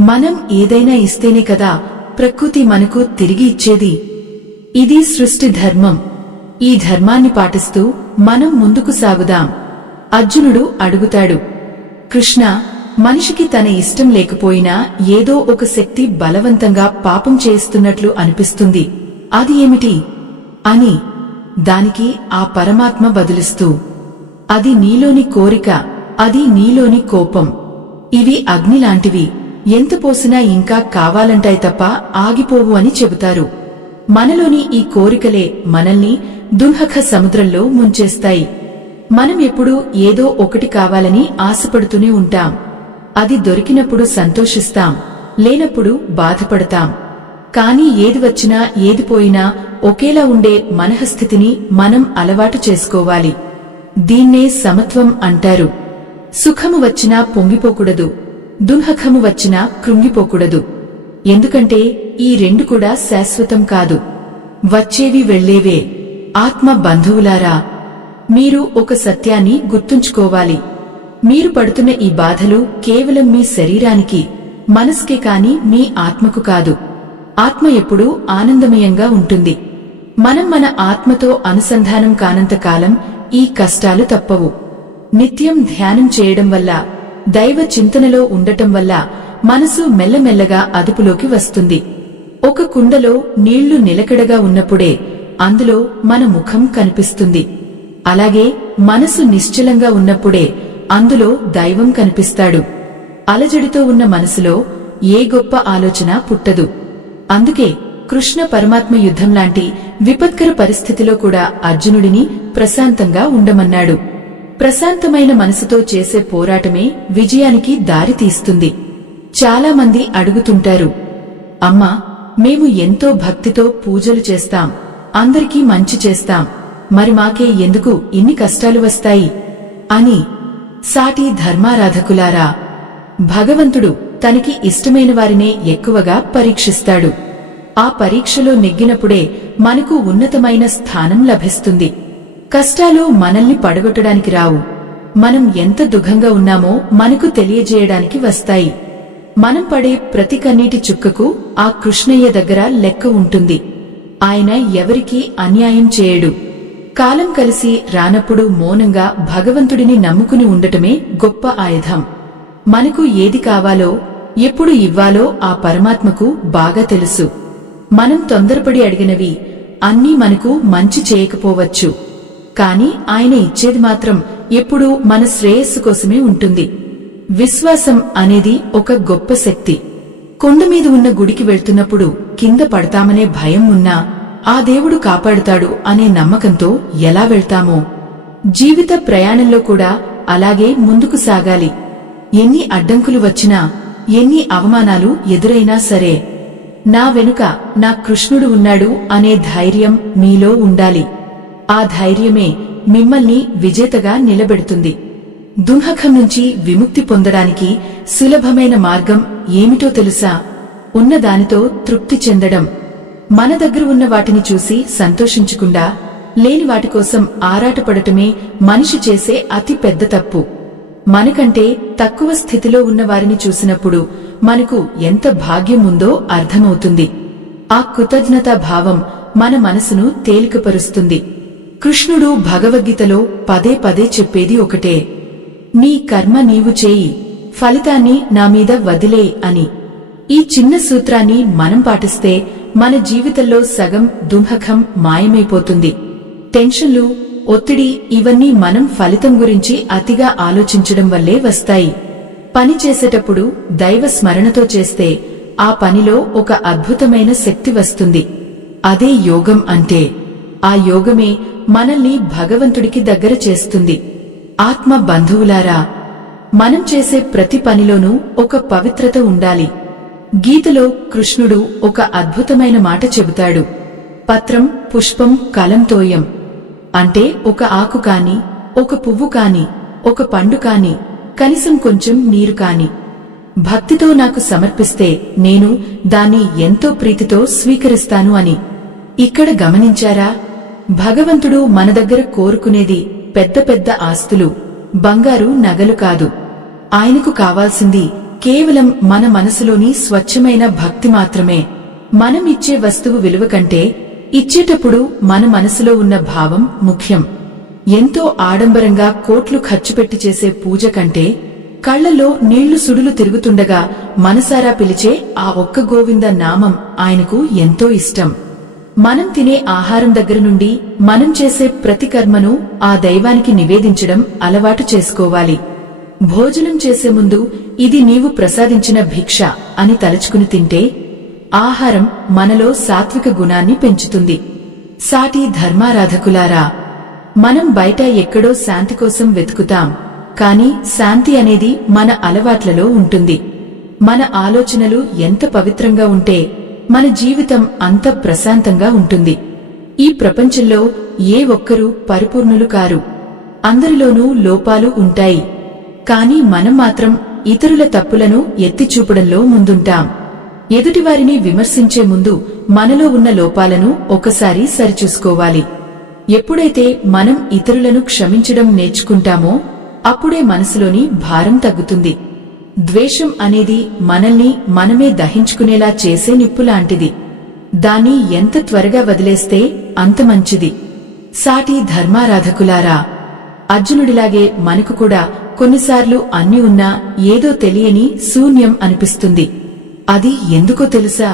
మనం ఏదైనా ఇస్తేనే కదా ప్రకృతి మనకు తిరిగి ఇచ్చేది. ఇది సృష్టి ధర్మం. ఈ ధర్మాన్ని పాటిస్తూ మనం ముందుకు సాగుదాం. అర్జునుడు అడుగుతాడు, కృష్ణ, మనిషికి తన ఇష్టం లేకపోయినా ఏదో ఒక శక్తి బలవంతంగా పాపం చేస్తున్నట్లు అనిపిస్తుంది, అది ఏమిటి అని. దానికి ఆ పరమాత్మ బదులిస్తూ, అది నీలోని కోరిక, అది నీలోని కోపం. ఇవి అగ్నిలాంటివి, ఎంత పోసినా ఇంకా కావాలంటాయి తప్ప ఆగిపోవు అని చెబుతారు. మనలోని ఈ కోరికలే మనల్ని దుఃఖ సముద్రంలో ముంచేస్తాయి. మనం ఎప్పుడూ ఏదో ఒకటి కావాలని ఆశపడుతూనే ఉంటాం. అది దొరికినప్పుడు సంతోషిస్తాం, లేనప్పుడు బాధపడతాం. కాని ఏది వచ్చినా ఏది పోయినా ఒకేలా ఉండే మనఃస్థితిని మనం అలవాటు చేసుకోవాలి. దీన్నే సమత్వం అంటారు. సుఖము వచ్చినా పొంగిపోకూడదు, దుఃఖము వచ్చినా కృంగిపోకూడదు. ఎందుకంటే ఈ రెండు కూడా శాశ్వతం కాదు, వచ్చేవి వెళ్లేవే. ఆత్మ బంధువులారా, మీరు ఒక సత్యాన్ని గుర్తుంచుకోవాలి. మీరు పడుతున్న ఈ బాధలు కేవలం మీ శరీరానికి, మనసుకే కాని మీ ఆత్మకు కాదు. ఆత్మ ఎప్పుడూ ఆనందమయంగా ఉంటుంది. మనం మన ఆత్మతో అనుసంధానం కానంత కాలం ఈ కష్టాలు తప్పవు. నిత్యం ధ్యానం చేయడం వల్ల, దైవ చింతనలో ఉండటం వల్ల మనసు మెల్లమెల్లగా అదుపులోకి వస్తుంది. ఒక కుండలో నీళ్లు నిలకడగా ఉన్నప్పుడే అందులో మన ముఖం కనిపిస్తుంది. అలాగే మనసు నిశ్చలంగా ఉన్నప్పుడే అందులో దైవం కనిపిస్తాడు. అలజడితో ఉన్న మనసులో ఏ గొప్ప ఆలోచన పుట్టదు. అందుకే కృష్ణ పరమాత్మ యుద్ధంలాంటి విపత్కర పరిస్థితిలో కూడా అర్జునుడిని ప్రశాంతంగా ఉండమన్నాడు. ప్రశాంతమైన మనసుతో చేసే పోరాటమే విజయానికి దారి తీస్తుంది. చాలా మంది అడుగుతుంటారు, అమ్మా, మేము ఎంతో భక్తితో పూజలు చేస్తాం, అందరికీ మంచి చేస్తాం, మరి మాకే ఎందుకు ఇన్ని కష్టాలు వస్తాయి అని. సాటి ధర్మారాధకులారా, భగవంతుడు తనకి ఇష్టమైన వారినే ఎక్కువగా పరీక్షిస్తాడు. ఆ పరీక్షలో నెగ్గినప్పుడే మనకు ఉన్నతమైన స్థానం లభిస్తుంది. కష్టాలు మనల్ని పడగొట్టడానికి రావు, మనం ఎంత దుఃఖంగా ఉన్నామో మనకు తెలియజేయడానికి వస్తాయి. మనం పడే ప్రతి కన్నీటి చుక్కకు ఆ కృష్ణయ్య దగ్గర లెక్క ఉంటుంది. ఆయన ఎవరికీ అన్యాయం చేయడు. కాలం కలిసి రానప్పుడు మౌనంగా భగవంతుడిని నమ్ముకుని ఉండటమే గొప్ప ఆయుధం. మనకు ఏది కావాలో, ఎప్పుడు ఇవ్వాలో ఆ పరమాత్మకు బాగా తెలుసు. మనం తొందరపడి అడిగినవి అన్నీ మనకు మంచి చేయకపోవచ్చు, కాని ఆయన ఇచ్చేది మాత్రం ఎప్పుడూ మన శ్రేయస్సు కోసమే ఉంటుంది. విశ్వాసం అనేది ఒక గొప్ప శక్తి. కొండమీద ఉన్న గుడికి వెళ్తున్నప్పుడు కింద పడతామనే భయం ఉన్నా ఆ దేవుడు కాపాడుతాడు అనే నమ్మకంతో ఎలా వెళ్తామో, జీవిత ప్రయాణంలో కూడా అలాగే ముందుకు సాగాలి. ఎన్ని అడ్డంకులు వచ్చినా, ఎన్ని అవమానాలు ఎదురైనా సరే, నా వెనుక నా కృష్ణుడు ఉన్నాడు అనే ధైర్యం మీలో ఉండాలి. ఆ ధైర్యమే మిమ్మల్ని విజేతగా నిలబెడుతుంది. దుంహకం నుంచి విముక్తి పొందడానికి సులభమైన మార్గం ఏమిటో తెలుసా? ఉన్నదానితో తృప్తి చెందడం. మన దగ్గర ఉన్న వాటిని చూసి సంతోషించకుండా లేని వాటి కోసం ఆరాటపడటమే మనిషి చేసే అతి పెద్ద తప్పు. మనకంటే తక్కువ స్థితిలో ఉన్న వారిని చూసినప్పుడు మనకు ఎంత భాగ్యం ఉందో అర్థమవుతుంది. ఆ కృతజ్ఞతా భావం మన మనసును తేలికపరుస్తుంది. కృష్ణుడు భగవద్గీతలో పదే పదే చెప్పేది ఒకటే, నీ కర్మ నీవు చేయి, ఫలితాన్ని నామీద వదిలే అని. ఈ చిన్న సూత్రాన్ని మనం పాటిస్తే మన జీవితంలో సగం దుంహకం మాయమైపోతుంది. టెన్షన్లు, ఒత్తిడి ఇవన్నీ మనం ఫలితం గురించి అతిగా ఆలోచించడం వల్లే వస్తాయి. పని చేసేటప్పుడు దైవ స్మరణతో చేస్తే ఆ పనిలో ఒక అద్భుతమైన శక్తి వస్తుంది. అదే యోగం అంటే. ఆ యోగమే మనల్ని భగవంతుడికి దగ్గర చేస్తుంది. ఆత్మ బంధువులారా, మనం చేసే ప్రతి పనిలోనూ ఒక పవిత్రత ఉండాలి. గీతలో కృష్ణుడు ఒక అద్భుతమైన మాట చెబుతాడు, పత్రం పుష్పం కలం తోయం. అంటే ఒక ఆకు కాని, ఒక పువ్వు కాని, ఒక పండు కాని, కనీసం కొంచెం నీరు కాని భక్తితో నాకు సమర్పిస్తే నేను దాన్ని ఎంతో ప్రీతితో స్వీకరిస్తాను అని. ఇక్కడ గమనించారా? భగవంతుడు మన దగ్గర కోరుకునేది పెద్ద పెద్ద ఆస్తులు, బంగారు నగలు కాదు. ఆయనకు కావాల్సింది కేవలం మన మనసులోని స్వచ్ఛమైన భక్తి మాత్రమే. మనం ఇచ్చే వస్తువు విలువ కంటే ఇచ్చేటప్పుడు మన మనసులో ఉన్న భావం ముఖ్యం. ఎంతో ఆడంబరంగా కోట్లు ఖర్చుపెట్టి చేసే పూజ కంటే కళ్లలో నీళ్లు సుడులు తిరుగుతుండగా మనసారా పిలిచే ఆ ఒక్క గోవింద నామం ఆయనకు ఎంతో ఇష్టం. మనం తినే ఆహారం దగ్గర నుండి మనం చేసే ప్రతి కర్మను ఆ దైవానికి నివేదించడం అలవాటు చేసుకోవాలి. భోజనం చేసే ముందు ఇది నీవు ప్రసాదించిన భిక్ష అని తలుచుకుని తింటే ఆహారం మనలో సాత్విక గుణాన్ని పెంచుతుంది. సాటి ధర్మారాధకులారా, మనం బయట ఎక్కడో శాంతి కోసం వెతుకుతాం, కాని శాంతి అనేది మన అలవాట్లలో ఉంటుంది. మన ఆలోచనలు ఎంత పవిత్రంగా ఉంటే మన జీవితం అంత ప్రశాంతంగా ఉంటుంది. ఈ ప్రపంచంలో ఏ ఒక్కరూ పరిపూర్ణులు కారు. అందరిలోనూ లోపాలు ఉంటాయి. కాని మనం మాత్రం ఇతరుల తప్పులను ఎత్తిచూపడంలో ముందుంటాం. ఎదుటివారిని విమర్శించే ముందు మనలో ఉన్న లోపాలను ఒకసారి సరిచూసుకోవాలి. ఎప్పుడైతే మనం ఇతరులను క్షమించడం నేర్చుకుంటామో అప్పుడే మనసులోని భారం తగ్గుతుంది. ద్వేషం అనేది మనల్ని మనమే దహించుకునేలా చేసే నిప్పులాంటిది. దాన్ని ఎంత త్వరగా వదిలేస్తే అంత మంచిది. సాటి ధర్మారాధకులారా, అర్జునుడిలాగే మనకు కూడా కొన్నిసార్లు అన్ని ఉన్నా ఏదో తెలియని శూన్యం అనిపిస్తుంది. అది ఎందుకో తెలుసా?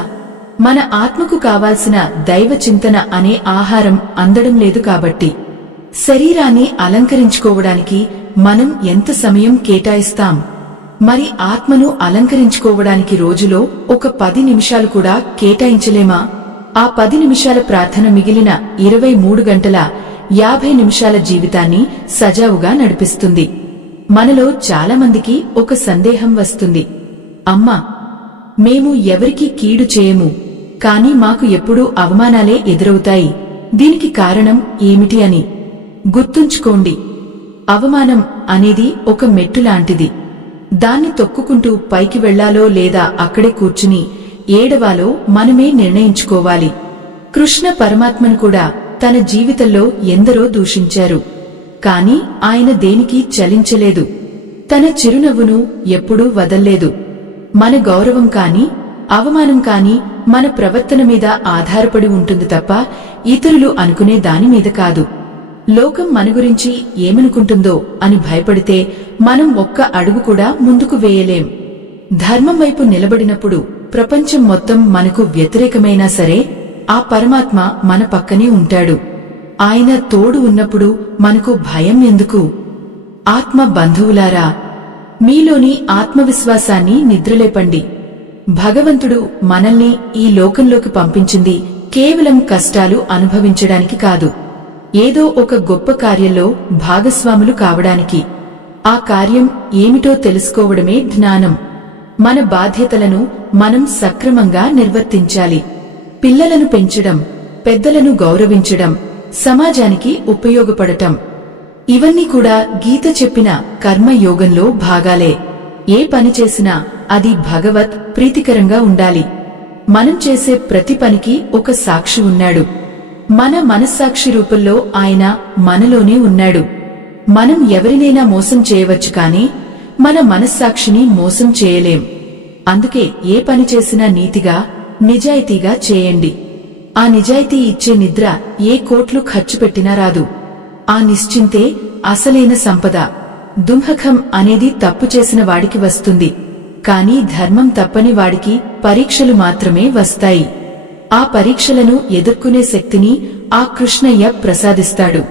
మన ఆత్మకు కావాల్సిన దైవ చింతన అనే ఆహారం అందడం లేదు కాబట్టి. శరీరాన్ని అలంకరించుకోవడానికి మనం ఎంత సమయం కేటాయిస్తాం? మరి ఆత్మను అలంకరించుకోవడానికి రోజులో ఒక 10 నిమిషాలు కూడా కేటాయించలేమా? ఆ 10 నిమిషాల ప్రార్థన మిగిలిన 23 గంటల 50 నిమిషాల జీవితాన్ని సజావుగా నడిపిస్తుంది. మనలో చాలామందికి ఒక సందేహం వస్తుంది, అమ్మా, మేము ఎవరికీ కీడు చేయము, కాని మాకు ఎప్పుడూ అవమానాలే ఎదురవుతాయి. దీనికి కారణం ఏమిటి అని. గుర్తుంచుకోండి, అవమానం అనేది ఒక మెట్టులాంటిది. దాన్ని తొక్కుకుంటూ పైకి వెళ్లాలో లేదా అక్కడే కూర్చుని ఏడవాలో మనమే నిర్ణయించుకోవాలి. కృష్ణ పరమాత్మను కూడా తన జీవితంలో ఎందరో దూషించారు, కాని ఆయన దేనికి చలించలేదు. తన చిరునవ్వును ఎప్పుడూ వదల్లేదు. మన గౌరవం కాని అవమానం కాని మన ప్రవర్తన మీద ఆధారపడి ఉంటుంది తప్ప ఇతరులు అనుకునే దానిమీద కాదు. లోకం మన గురించి ఏమనుకుంటుందో అని భయపడితే మనం ఒక్క అడుగు కూడా ముందుకు వేయలేం. ధర్మం వైపు నిలబడినప్పుడు ప్రపంచం మొత్తం మనకు వ్యతిరేకమైనా సరే ఆ పరమాత్మ మన పక్కనే ఉంటాడు. ఆయన తోడు ఉన్నప్పుడు మనకు భయం ఎందుకు? ఆత్మ బంధువులారా, మీలోని ఆత్మవిశ్వాసాన్ని నిద్రలేపండి. భగవంతుడు మనల్ని ఈ లోకంలోకి పంపించింది కేవలం కష్టాలు అనుభవించడానికి కాదు, ఏదో ఒక గొప్ప కార్యంలో భాగస్వాములు కావడానికి. ఆ కార్యం ఏమిటో తెలుసుకోవడమే జ్ఞానం. మన బాధ్యతలను మనం సక్రమంగా నిర్వర్తించాలి. పిల్లలను పెంచడం, పెద్దలను గౌరవించడం, సమాజానికి ఉపయోగపడటం, ఇవన్నీ కూడా గీత చెప్పిన కర్మయోగంలో భాగాలే. ఏ పని చేసినా అది భగవత్ ప్రీతికరంగా ఉండాలి. మనం చేసే ప్రతి పనికి ఒక సాక్షి ఉన్నాడు. మన మనస్సాక్షి రూపంలో ఆయన మనలోనే ఉన్నాడు. మనం ఎవరినైనా మోసం చేయవచ్చు, కానీ మన మనస్సాక్షిని మోసం చేయలేం. అందుకే ఏ పని చేసినా నీతిగా, నిజాయితీగా చేయండి. ఆ నిజాయితీ ఇచ్చే నిద్ర ఏ కోట్లు ఖర్చు పెట్టినా రాదు. ఆ నిశ్చింతే అసలైన సంపద. దుంహకం అనేది తప్పు చేసిన వాడికి వస్తుంది, కానీ ధర్మం తప్పని వాడికి పరీక్షలు మాత్రమే వస్తాయి. ఆ పరీక్షలను ఎదుర్కొనే శక్తిని ఆ కృష్ణయ్య ప్రసాదిస్తాడు.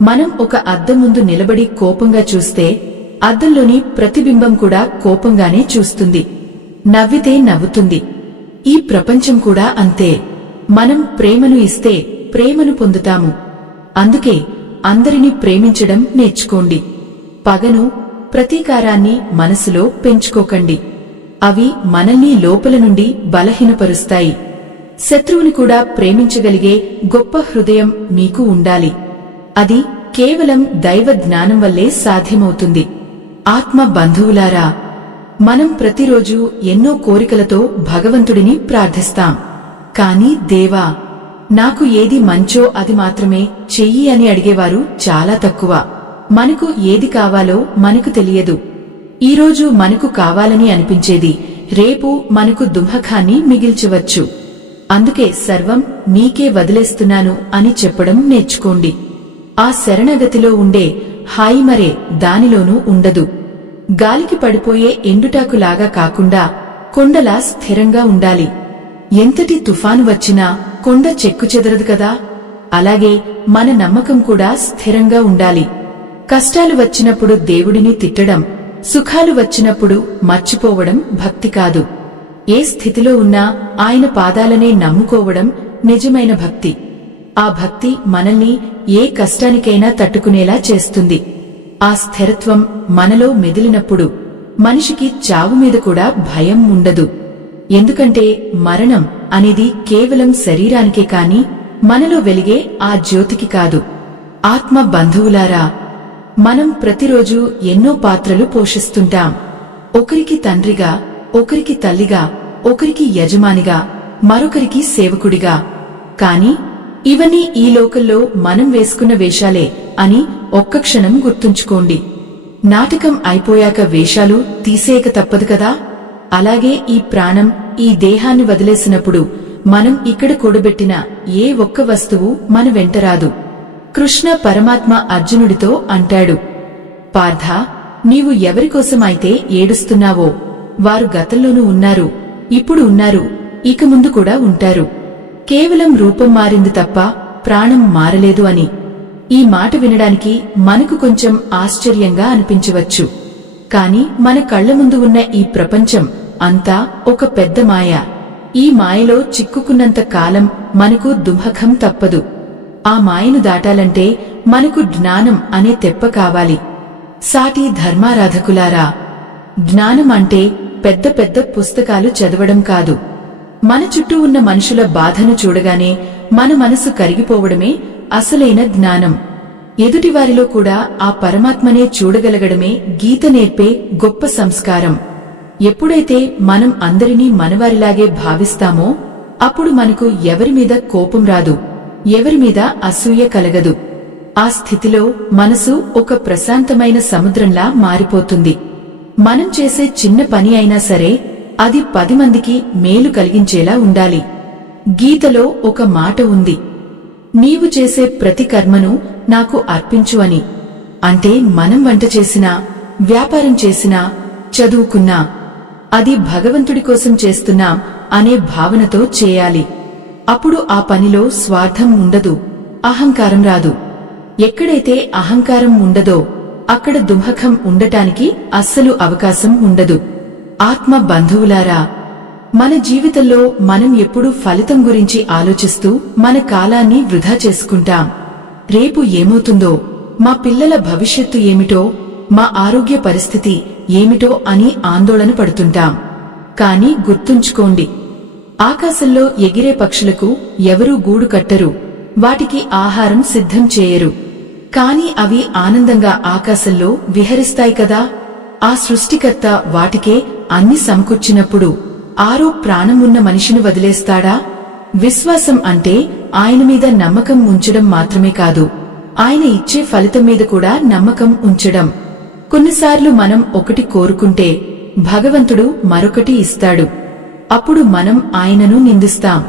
మనం ఒక అద్దం ముందు నిలబడి కోపంగా చూస్తే అద్దంలోని ప్రతిబింబం కూడా కోపంగానే చూస్తుంది. నవ్వితే నవ్వుతుంది. ఈ ప్రపంచం కూడా అంతే. మనం ప్రేమను ఇస్తే ప్రేమను పొందుతాము. అందుకే అందరినీ ప్రేమించడం నేర్చుకోండి. పగను, ప్రతీకారాన్ని మనసులో పెంచుకోకండి. అవి మనల్ని లోపల నుండి బలహీనపరుస్తాయి. శత్రువుని కూడా ప్రేమించగలిగే గొప్ప హృదయం మీకు ఉండాలి. అది కేవలం దైవ జ్ఞానం వల్లే సాధ్యమవుతుంది. ఆత్మ బంధువులారా, మనం ప్రతిరోజు ఎన్నో కోరికలతో భగవంతుడిని ప్రార్థిస్తాం. కాని దేవా, నాకు ఏది మంచో అది మాత్రమే చెయ్యి అని అడిగేవారు చాలా తక్కువ. మనకు ఏది కావాలో మనకు తెలియదు. ఈరోజు మనకు కావాలని అనిపించేది రేపు మనకు దుంహకాన్ని మిగిల్చవచ్చు. అందుకే సర్వం నీకే వదిలేస్తున్నాను అని చెప్పడం నేర్చుకోండి. ఆ శరణగతిలో ఉండే హాయి మరే దానిలోనూ ఉండదు. గాలికి పడిపోయే ఎండుటాకులాగా కాకుండా కొండలా స్థిరంగా ఉండాలి. ఎంతటి తుఫాను వచ్చినా కొండ చెక్కుచెదరదు కదా, అలాగే మన నమ్మకం కూడా స్థిరంగా ఉండాలి. కష్టాలు వచ్చినప్పుడు దేవుడిని తిట్టడం, సుఖాలు వచ్చినప్పుడు మర్చిపోవడం భక్తి కాదు. ఏ స్థితిలో ఉన్నా ఆయన పాదాలనే నమ్ముకోవడం నిజమైన భక్తి. ఆ భక్తి మనల్ని ఏ కష్టానికైనా తట్టుకునేలా చేస్తుంది. ఆ స్థిరత్వం మనలో మెదిలినప్పుడు మనిషికి చావు మీద కూడా భయం ఉండదు. ఎందుకంటే మరణం అనేది కేవలం శరీరానికే కాని మనలో వెలిగే ఆ జ్యోతికి కాదు. ఆత్మ బంధువులారా, మనం ప్రతిరోజు ఎన్నో పాత్రలు పోషిస్తుంటాం. ఒకరికి తండ్రిగా, ఒకరికి తల్లిగా, ఒకరికి యజమానిగా, మరొకరికి సేవకుడిగా. కాని ఇవన్నీ ఈ లోకంలో మనం వేసుకున్న వేషాలే అని ఒక్క క్షణం గుర్తుంచుకోండి. నాటకం అయిపోయాక వేషాలు తీసేయక తప్పదు కదా. అలాగే ఈ ప్రాణం ఈ దేహాన్ని వదిలేసినప్పుడు మనం ఇక్కడ కూడబెట్టిన ఏ ఒక్క వస్తువు మన వెంటరాదు. కృష్ణ పరమాత్మ అర్జునుడితో అంటాడు, పార్థ, నీవు ఎవరికోసమైతే ఏడుస్తున్నావో వారు గతంలోనూ ఉన్నారు, ఇప్పుడు ఉన్నారు, ఇక ముందు కూడా ఉంటారు. కేవలం రూపం మారింది తప్ప ప్రాణం మారలేదు అని. ఈ మాట వినడానికి మనకు కొంచెం ఆశ్చర్యంగా అనిపించవచ్చు. కాని మన కళ్ల ముందు ఉన్న ఈ ప్రపంచం అంతా ఒక పెద్ద మాయ. ఈ మాయలో చిక్కుకున్నంత కాలం మనకు దుంహకం తప్పదు. ఆ మాయను దాటాలంటే మనకు జ్ఞానం అనే తెప్ప కావాలి. సాటి ధర్మారాధకులారా, జ్ఞానం అంటే పెద్ద పెద్ద పుస్తకాలు చదవడం కాదు. మన చుట్టూ ఉన్న మనుషుల బాధను చూడగానే మన మనసు కరిగిపోవడమే అసలైన జ్ఞానం. ఎదుటివారిలో కూడా ఆ పరమాత్మనే చూడగలగడమే గీత నేర్పే గొప్ప సంస్కారం. ఎప్పుడైతే మనం అందరినీ మనవారిలాగే భావిస్తామో అప్పుడు మనకు ఎవరిమీద కోపం రాదు, ఎవరిమీద అసూయ కలగదు. ఆ స్థితిలో మనసు ఒక ప్రశాంతమైన సముద్రంలా మారిపోతుంది. మనం చేసే చిన్న పని అయినా సరే అది 10 మందికి మేలు కలిగించేలా ఉండాలి. గీతలో ఒక మాట ఉంది, నీవు చేసే ప్రతి కర్మను నాకు అర్పించు అని. అంటే మనం వంట చేసినా, వ్యాపారం చేసినా, చదువుకున్నా అది భగవంతుడి కోసం చేస్తున్నాం అనే భావనతో చేయాలి. అప్పుడు ఆ పనిలో స్వార్థం ఉండదు, అహంకారం రాదు. ఎక్కడైతే అహంకారం ఉండదో అక్కడ దుంహకం ఉండటానికి అస్సలు అవకాశం ఉండదు. ఆత్మ బంధువులారా, మన జీవితంలో మనం ఎప్పుడూ ఫలితం గురించి ఆలోచిస్తూ మన కాలాన్ని వృధా చేసుకుంటాం. రేపు ఏమవుతుందో, మా పిల్లల భవిష్యత్తు ఏమిటో, మా ఆరోగ్య పరిస్థితి ఏమిటో అని ఆందోళన పడుతుంటాం. కాని గుర్తుంచుకోండి, ఆకాశంలో ఎగిరే పక్షులకు ఎవరూ గూడు కట్టరు, వాటికి ఆహారం సిద్ధం చేయరు. కాని అవి ఆనందంగా ఆకాశంలో విహరిస్తాయి కదా. ఆ సృష్టికర్త వాటికే అన్ని సమకూర్చినప్పుడు ఆరో ప్రాణమున్న మనిషిని వదిలేస్తాడా? విశ్వాసం అంటే ఆయన మీద నమ్మకం ఉంచడం మాత్రమే కాదు, ఆయన ఇచ్చే ఫలితం మీద కూడా నమ్మకం ఉంచడం. కొన్నిసార్లు మనం ఒకటి కోరుకుంటే భగవంతుడు మరొకటి ఇస్తాడు. అప్పుడు మనం ఆయనను నిందిస్తాం.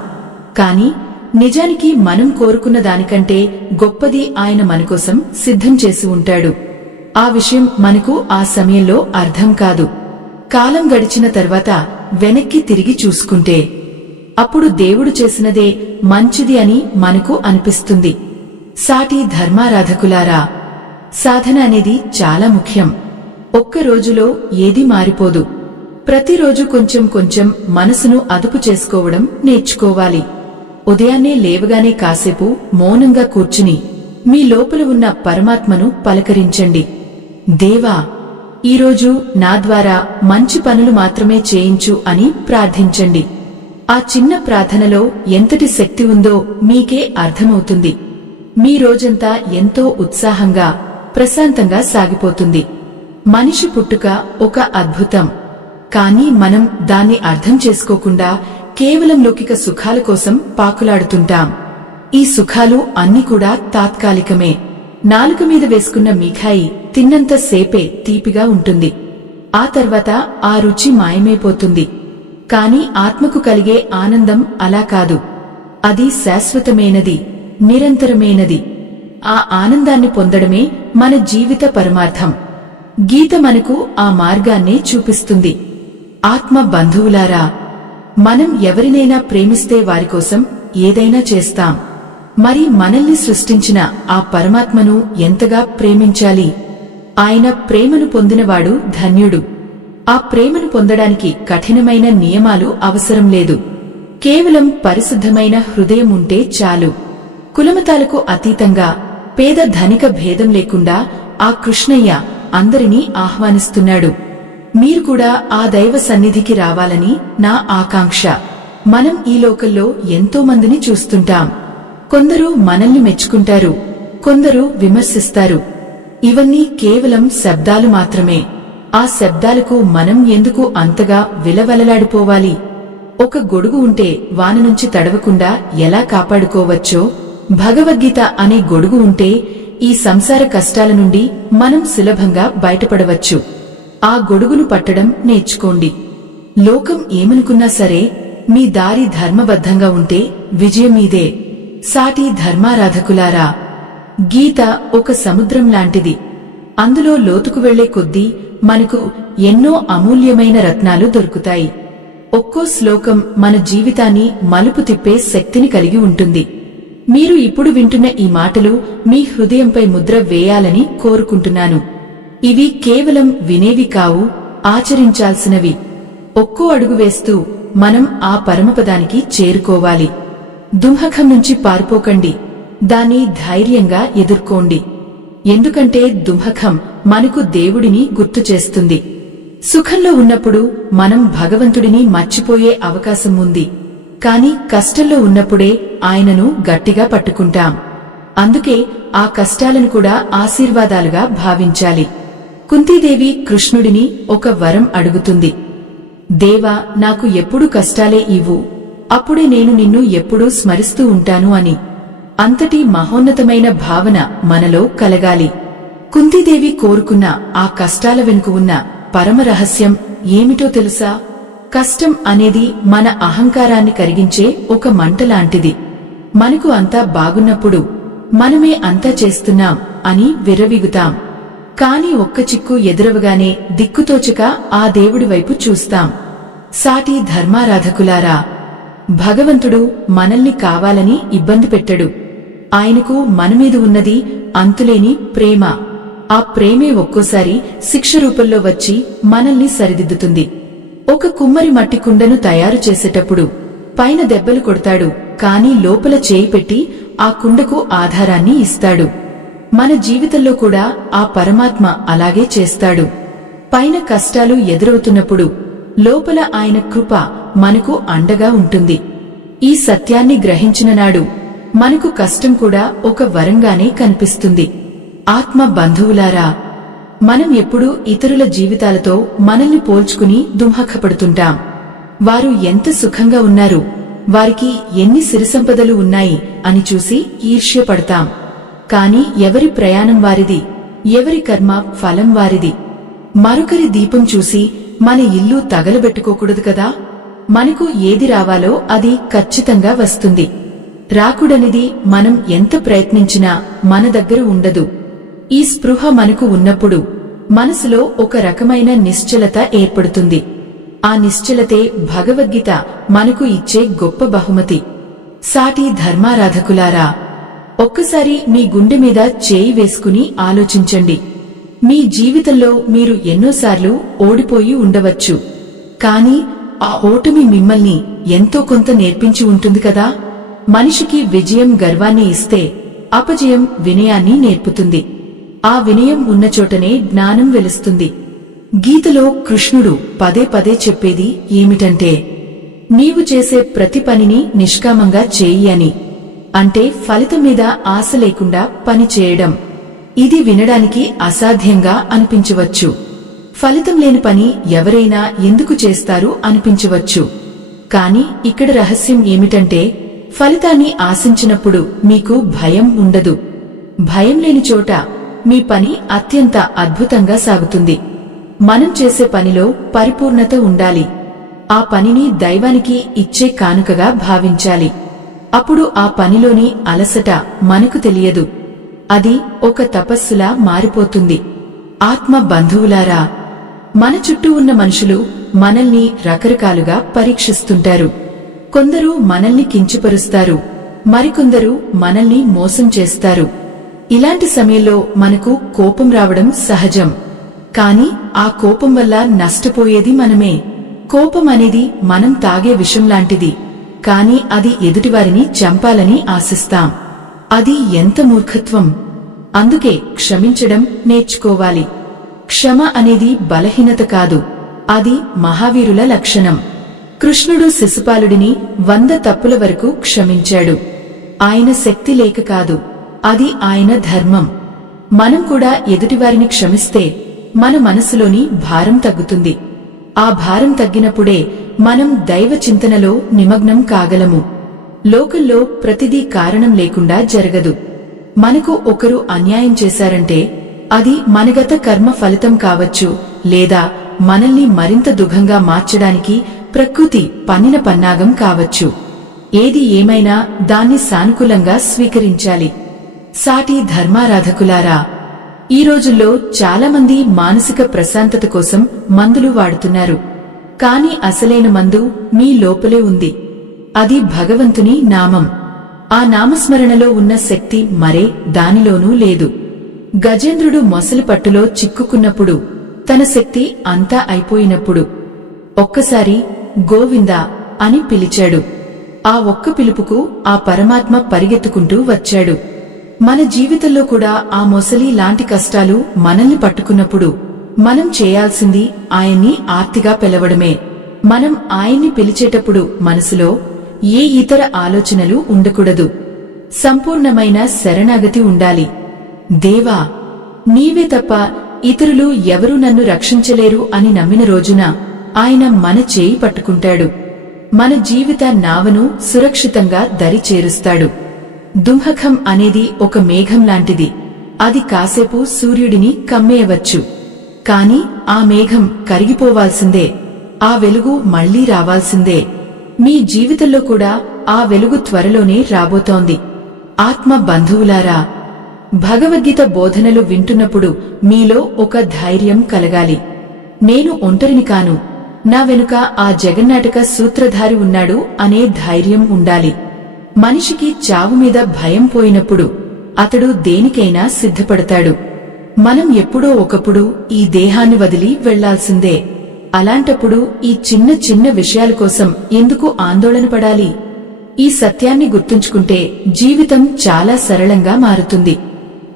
కాని నిజానికి మనం కోరుకున్న దానికంటే గొప్పది ఆయన మనకోసం సిద్ధం చేసి ఉంటాడు. ఆ విషయం మనకు ఆ సమయంలో అర్థం కాదు. కాలం గడిచిన తర్వాత వెనక్కి తిరిగి చూసుకుంటే అప్పుడు దేవుడు చేసినదే మంచిది అని మనకు అనిపిస్తుంది. సాటి ధర్మారాధకులారా, సాధన అనేది చాలా ముఖ్యం. ఒక్క రోజులో ఏదీ మారిపోదు. ప్రతిరోజు కొంచెం కొంచెం మనసును అదుపు చేసుకోవడం నేర్చుకోవాలి. ఉదయాన్నే లేవగానే కాసేపు మౌనంగా కూర్చుని మీ లోపల ఉన్న పరమాత్మను పలకరించండి. దేవా, ఈరోజు నా ద్వారా మంచి పనులు మాత్రమే చేయించు అని ప్రార్థించండి. ఆ చిన్న ప్రార్థనలో ఎంతటి శక్తి ఉందో మీకే అర్థమవుతుంది. మీ రోజంతా ఎంతో ఉత్సాహంగా, ప్రశాంతంగా సాగిపోతుంది. మనిషి పుట్టుక ఒక అద్భుతం. కానీ మనం దాన్ని అర్థం చేసుకోకుండా కేవలం లౌకిక సుఖాల కోసం పాకులాడుతుంటాం. ఈ సుఖాలు అన్ని కూడా తాత్కాలికమే. నాలుక మీద వేసుకున్న మిఠాయి తిన్నంత సేపే తీపిగా ఉంటుంది, ఆ తర్వాత ఆ రుచి మాయమైపోతుంది. కాని ఆత్మకు కలిగే ఆనందం అలా కాదు. అది శాశ్వతమైనది, నిరంతరమైనది. ఆ ఆనందాన్ని పొందడమే మన జీవిత పరమార్థం. గీత మనకు ఆ మార్గాన్నే చూపిస్తుంది. ఆత్మ బంధువులారా, మనం ఎవరినైనా ప్రేమిస్తే వారికోసం ఏదైనా చేస్తాం. మరి మనల్ని సృష్టించిన ఆ పరమాత్మను ఎంతగా ప్రేమించాలి? ఆయన ప్రేమను పొందినవాడు ధన్యుడు. ఆ ప్రేమను పొందడానికి కఠినమైన నియమాలు అవసరం లేదు. కేవలం పరిశుద్ధమైన హృదయం ఉంటే చాలు. కులమతాలకు అతీతంగా, పేద ధనిక భేదం లేకుండా ఆ కృష్ణయ్య అందరినీ ఆహ్వానిస్తున్నాడు. మీరు కూడా ఆ దైవ సన్నిధికి రావాలని నా ఆకాంక్ష. మనం ఈ లోకంలో ఎంతో మందిని చూస్తుంటాం. కొందరు మనల్ని మెచ్చుకుంటారు, కొందరు విమర్శిస్తారు. ఇవన్నీ కేవలం శబ్దాలు మాత్రమే. ఆ శబ్దాలకు మనం ఎందుకు అంతగా విలవలలాడిపోవాలి? ఒక గొడుగు ఉంటే వాన నుంచి తడవకుండా ఎలా కాపాడుకోవచ్చో, భగవద్గీత అనే గొడుగు ఉంటే ఈ సంసార కష్టాల నుండి మనం సులభంగా బయటపడవచ్చు. ఆ గొడుగును పట్టడం నేర్చుకోండి. లోకం ఏమనుకున్నా సరే మీ దారి ధర్మబద్ధంగా ఉంటే విజయం మీదే. సాటి ధర్మారాధకులారా, గీత ఒక సముద్రం లాంటిది. అందులో లోతుకు వెళ్లే కొద్దీ మనకు ఎన్నో అమూల్యమైన రత్నాలు దొరుకుతాయి. ఒక్కో శ్లోకం మన జీవితాన్ని మలుపు తిప్పే శక్తిని కలిగి ఉంటుంది. మీరు ఇప్పుడు వింటున్న ఈ మాటలు మీ హృదయంపై ముద్ర వేయాలని కోరుకుంటున్నాను. ఇవి కేవలం వినేవి కావు, ఆచరించాల్సినవి. ఒక్కో అడుగు వేస్తూ మనం ఆ పరమపదానికి చేరుకోవాలి. దుంహకం నుంచి పారిపోకండి, దాన్ని ధైర్యంగా ఎదుర్కోండి. ఎందుకంటే దుంహకం మనకు దేవుడిని గుర్తు చేస్తుంది. సుఖంలో ఉన్నప్పుడు మనం భగవంతుడిని మర్చిపోయే అవకాశం ఉంది. కాని కష్టంలో ఉన్నప్పుడే ఆయనను గట్టిగా పట్టుకుంటాం. అందుకే ఆ కష్టాలను కూడా ఆశీర్వాదాలుగా భావించాలి. కుంతీదేవి కృష్ణుడిని ఒక వరం అడుగుతుంది. దేవా, నాకు ఎప్పుడు కష్టాలే ఇవ్వు, అప్పుడే నేను నిన్ను ఎప్పుడూ స్మరిస్తూ ఉంటాను అని. అంతటి మహోన్నతమైన భావన మనలో కలగాలి. కుంతీదేవి కోరుకున్న ఆ కష్టాల వెనుక ఉన్న పరమరహస్యం ఏమిటో తెలుసా? కష్టం అనేది మన అహంకారాన్ని కరిగించే ఒక మంటలాంటిది. మనకు అంతా బాగున్నప్పుడు మనమే అంతా చేస్తున్నాం అని విర్రవీగుతాం. కాని ఒక్క చిక్కు ఎదురవగానే దిక్కుతోచక ఆ దేవుడి వైపు చూస్తాం. సాటి ధర్మారాధకులారా, భగవంతుడు మనల్ని కావాలని ఇబ్బంది పెట్టడు. ఆయనకు మనమీద ఉన్నది అంతులేని ప్రేమ. ఆ ప్రేమే ఒక్కోసారి శిక్ష రూపంలో వచ్చి మనల్ని సరిదిద్దుతుంది. ఒక కుమ్మరి మట్టి కుండను తయారు చేసేటప్పుడు పైన దెబ్బలు కొడతాడు, కాని లోపల చేయి పెట్టి ఆ కుండకు ఆధారాన్ని ఇస్తాడు. మన జీవితంలో కూడా ఆ పరమాత్మ అలాగే చేస్తాడు. పైన కష్టాలు ఎదురవుతున్నప్పుడు లోపల ఆయన కృప మనకు అండగా ఉంటుంది. ఈ సత్యాన్ని గ్రహించిన నాడు మనకు కష్టం కూడా ఒక వరంగానే కనిపిస్తుంది. ఆత్మ బంధువులారా, మనం ఎప్పుడూ ఇతరుల జీవితాలతో మనల్ని పోల్చుకుని దుఃఖపడుతుంటాం. వారు ఎంత సుఖంగా ఉన్నారు, వారికి ఎన్ని సిరిసంపదలు ఉన్నాయి అని చూసి ఈర్ష్యపడతాం. కాని ఎవరి ప్రయాణం వారిది, ఎవరి కర్మ ఫలం వారిది. మరొకరి దీపం చూసి మన ఇల్లు తగలబెట్టుకోకూడదు కదా. మనకు ఏది రావాలో అది ఖచ్చితంగా వస్తుంది. రాకుడనిది మనం ఎంత ప్రయత్నించినా మన దగ్గర ఉండదు. ఈ స్పృహ మనకు ఉన్నప్పుడు మనసులో ఒక రకమైన నిశ్చలత ఏర్పడుతుంది. ఆ నిశ్చలతే భగవద్గీత మనకు ఇచ్చే గొప్ప బహుమతి. సాటి ధర్మారాధకులారా, ఒక్కసారి మీ గుండె మీద చేయి వేసుకుని ఆలోచించండి. మీ జీవితంలో మీరు ఎన్నోసార్లు ఓడిపోయి ఉండవచ్చు. కాని ఆ ఓటమి మిమ్మల్ని ఎంతో కొంత నేర్పించి ఉంటుంది కదా. మనిషికి విజయం గర్వాన్ని ఇస్తే అపజయం వినయాన్ని నేర్పుతుంది. ఆ వినయం ఉన్నచోటనే జ్ఞానం వెలుస్తుంది. గీతలో కృష్ణుడు పదే పదే చెప్పేది ఏమిటంటే, నీవు చేసే ప్రతి పనిని నిష్కామంగా చేయి అని. అంటే ఫలితం మీద ఆశ లేకుండా పని చేయడం. ఇది వినడానికి అసాధ్యంగా అనిపించవచ్చు. ఫలితం లేని పని ఎవరైనా ఎందుకు చేస్తారు అనిపించవచ్చు. కాని ఇక్కడ రహస్యం ఏమిటంటే, ఫలితాన్ని ఆశించినప్పుడు మీకు భయం ఉండదు. భయం లేని చోట మీ పని అత్యంత అద్భుతంగా సాగుతుంది. మనం చేసే పనిలో పరిపూర్ణత ఉండాలి. ఆ పనిని దైవానికి ఇచ్చే కానుకగా భావించాలి. అప్పుడు ఆ పనిలోని అలసట మనకు తెలియదు. అది ఒక తపస్సులా మారిపోతుంది. ఆత్మ బంధువులారా, మన చుట్టూ ఉన్న మనుషులు మనల్ని రకరకాలుగా పరీక్షిస్తుంటారు. కొందరు మనల్ని కించపరుస్తారు, మరికొందరు మనల్ని మోసం చేస్తారు. ఇలాంటి సమయంలో మనకు కోపం రావడం సహజం. కాని ఆ కోపం వల్ల నష్టపోయేది మనమే. కోపం అనేది మనం తాగే విషం లాంటిది. కాని అది ఎదుటివారిని చంపాలని ఆశిస్తాం. అది ఎంత మూర్ఖత్వం! అందుకే క్షమించడం నేర్చుకోవాలి. క్షమ అనేది బలహీనత కాదు, అది మహావీరుల లక్షణం. కృష్ణుడు శిశుపాలుడిని 100 తప్పుల వరకు క్షమించాడు. ఆయన శక్తి లేక కాదు, అది ఆయన ధర్మం. మనం కూడా ఎదుటివారిని క్షమిస్తే మన మనసులోని భారం తగ్గుతుంది. ఆ భారం తగ్గినప్పుడే మనం దైవ చింతనలో నిమగ్నం కాగలము. లోకంలో ప్రతిదీ కారణం లేకుండా జరగదు. మనకు ఒకరు అన్యాయం చేశారంటే అది మనగత కర్మ ఫలితం కావచ్చు, లేదా మనల్ని మరింత దుఃఖంగా మార్చడానికి ప్రకృతి పన్నిన పన్నాగం కావచ్చు. ఏది ఏమైనా దాన్ని సానుకూలంగా స్వీకరించాలి. సాటి ధర్మారాధకులారా, ఈ రోజుల్లో చాలామంది మానసిక ప్రశాంతత కోసం మందులు వాడుతున్నారు. కాని అసలైన మందు మీ లోపలే ఉంది. అది భగవంతుని నామం. ఆ నామస్మరణలో ఉన్న శక్తి మరే దానిలోనూ లేదు. గజేంద్రుడు మొసలి పట్టులో చిక్కుకున్నప్పుడు, తన శక్తి అంతా అయిపోయినప్పుడు ఒక్కసారి గోవిందా అని పిలిచాడు. ఆ ఒక్క పిలుపుకు ఆ పరమాత్మ పరిగెత్తుకుంటూ వచ్చాడు. మన జీవితంలో కూడా ఆ మొసలి లాంటి కష్టాలు మనల్ని పట్టుకున్నప్పుడు మనం చేయాల్సింది ఆయన్ని ఆర్తిగా పిలవడమే. మనం ఆయన్ని పిలిచేటప్పుడు మనసులో ఏ ఇతర ఆలోచనలు ఉండకూడదు. సంపూర్ణమైన శరణాగతి ఉండాలి. దేవా, నీవే తప్ప ఇతరులు ఎవరూ నన్ను రక్షించలేరు అని నమ్మిన రోజున ఆయన మన చేయి పట్టుకుంటాడు. మన జీవిత నావను సురక్షితంగా దరి చేరుస్తాడు. దుఃఖం అనేది ఒక మేఘం లాంటిది. అది కాసేపు సూర్యుడిని కమ్మేయవచ్చు. కాని ఆ మేఘం కరిగిపోవాల్సిందే. ఆ వెలుగు మళ్లీ రావాల్సిందే. మీ జీవితంలో కూడా ఆ వెలుగు త్వరలోనే రాబోతోంది. ఆత్మ బంధువులారా, భగవద్గీత బోధనలు వింటున్నప్పుడు మీలో ఒక ధైర్యం కలగాలి. నేను ఒంటరిని కాను, నా వెనుక ఆ జగన్నాటక సూత్రధారి ఉన్నాడు అనే ధైర్యం ఉండాలి. మనిషికి చావు మీద భయం పోయినప్పుడు అతడు దేనికైనా సిద్ధపడతాడు. మనం ఎప్పుడో ఒకప్పుడు ఈ దేహాన్ని వదిలి వెళ్లాల్సిందే. అలాంటప్పుడు ఈ చిన్న చిన్న విషయాల కోసం ఎందుకు ఆందోళన పడాలి? ఈ సత్యాన్ని గుర్తుంచుకుంటే జీవితం చాలా సరళంగా మారుతుంది.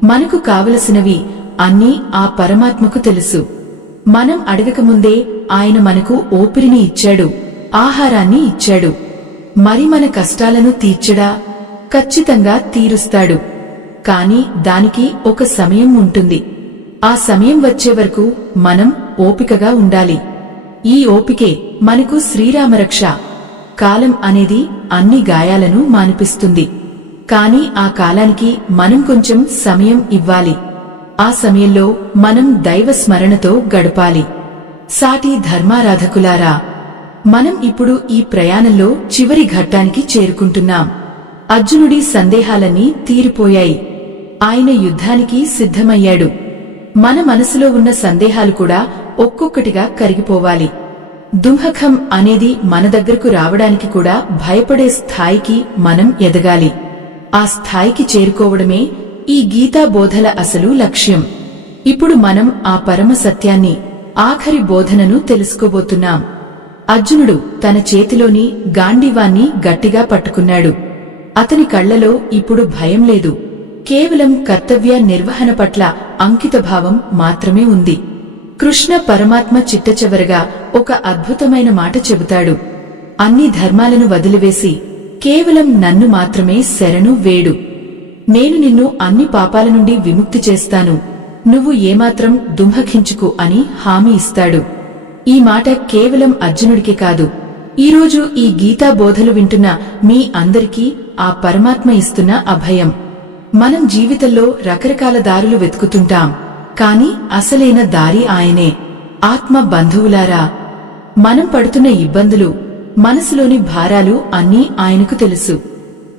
మనకు కావలసినవి అన్నీ ఆ పరమాత్మకు తెలుసు. మనం అడగకముందే ఆయన మనకు ఊపిరిని ఇచ్చాడు, ఆహారాన్ని ఇచ్చాడు. మరి మన కష్టాలను తీర్చడా? ఖచ్చితంగా తీరుస్తాడు. కాని దానికి ఒక సమయం ఉంటుంది. ఆ సమయం వచ్చే వరకు మనం ఓపికగా ఉండాలి. ఈ ఓపికే మనకు శ్రీరామరక్ష. కాలం అనేది అన్ని గాయాలను మాన్పిస్తుంది. కాని ఆ కాలానికి మనం కొంచెం సమయం ఇవ్వాలి. ఆ సమయంలో మనం దైవ స్మరణతో గడపాలి. సాటి ధర్మారాధకులారా, మనం ఇప్పుడు ఈ ప్రయాణంలో చివరి ఘట్టానికి చేరుకుంటున్నాం. అర్జునుడి సందేహాలన్నీ తీరిపోయాయి. ఆయన యుద్ధానికి సిద్ధమయ్యాడు. మన మనసులో ఉన్న సందేహాలు కూడా ఒక్కొక్కటిగా కరిగిపోవాలి. దుంహకం అనేది మన దగ్గరకు రావడానికి కూడా భయపడే స్థాయికి మనం ఎదగాలి. ఆ స్థాయికి చేరుకోవడమే ఈ గీతా బోధల అసలు లక్ష్యం. ఇప్పుడు మనం ఆ పరమ సత్యాన్ని, ఆఖరి బోధనను తెలుసుకోబోతున్నాం. అర్జునుడు తన చేతిలోని గాంధీవాన్ని గట్టిగా పట్టుకున్నాడు. అతని కళ్లలో ఇప్పుడు భయం లేదు. కేవలం కర్తవ్య నిర్వహణ పట్ల అంకితభావం మాత్రమే ఉంది. కృష్ణ పరమాత్మ చిట్టచివరగా ఒక అద్భుతమైన మాట చెబుతాడు. అన్ని ధర్మాలను వదిలివేసి కేవలం నన్ను మాత్రమే శరణు వేడు. నేను నిన్ను అన్ని పాపాల నుండి విముక్తి చేస్తాను. నువ్వు ఏమాత్రం దుంహకించుకు అని హామీ ఇస్తాడు. ఈ మాట కేవలం అర్జునుడికి కాదు, ఈరోజు ఈ గీతా బోధలు వింటున్న మీ అందరికీ ఆ పరమాత్మ ఇస్తున్న అభయం. మనం జీవితంలో రకరకాల దారులు వెతుకుతుంటాం, కాని అసలైన దారి ఆయనే. ఆత్మ బంధువులారా, మనం పడుతున్న ఇబ్బందులు, మనసులోని భారాలు అన్నీ ఆయనకు తెలుసు.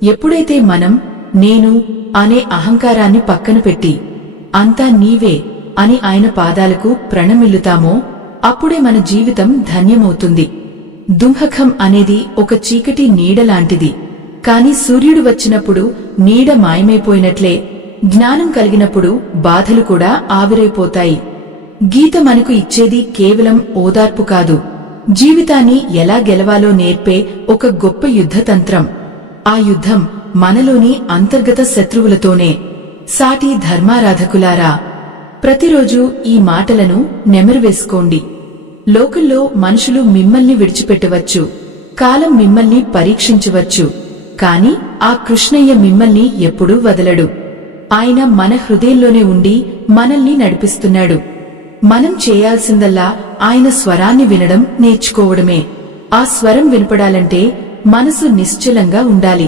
ఎప్పుడైతే మనం నేను అనే అహంకారాన్ని పక్కన పెట్టి అంతా నీవే అని ఆయన పాదాలకు ప్రణమిల్లుతామో అప్పుడే మన జీవితం ధన్యమవుతుంది. దుంహకం అనేది ఒక చీకటి నీడలాంటిది. కాని సూర్యుడు వచ్చినప్పుడు నీడ మాయమైపోయినట్లే జ్ఞానం కలిగినప్పుడు బాధలు కూడా ఆవిరైపోతాయి. గీత మనకు ఇచ్చేది కేవలం ఓదార్పు కాదు, జీవితాన్ని ఎలా గెలవాలో నేర్పే ఒక గొప్ప యుద్ధతంత్రం. ఆ యుద్ధం మనలోని అంతర్గత శత్రువులతోనే. సాటి ధర్మారాధకులారా, ప్రతిరోజు ఈ మాటలను నెమరువేసుకోండి. లోకంలో మనుషులు మిమ్మల్ని విడిచిపెట్టవచ్చు, కాలం మిమ్మల్ని పరీక్షించవచ్చు, కాని ఆ కృష్ణయ్య మిమ్మల్ని ఎప్పుడూ వదలడు. ఆయన మన హృదయంలోనే ఉండి మనల్ని నడిపిస్తున్నాడు. మనం చేయాల్సిందల్లా ఆయన స్వరాన్ని వినడం నేర్చుకోవడమే. ఆ స్వరం వినపడాలంటే మనసు నిశ్చలంగా ఉండాలి.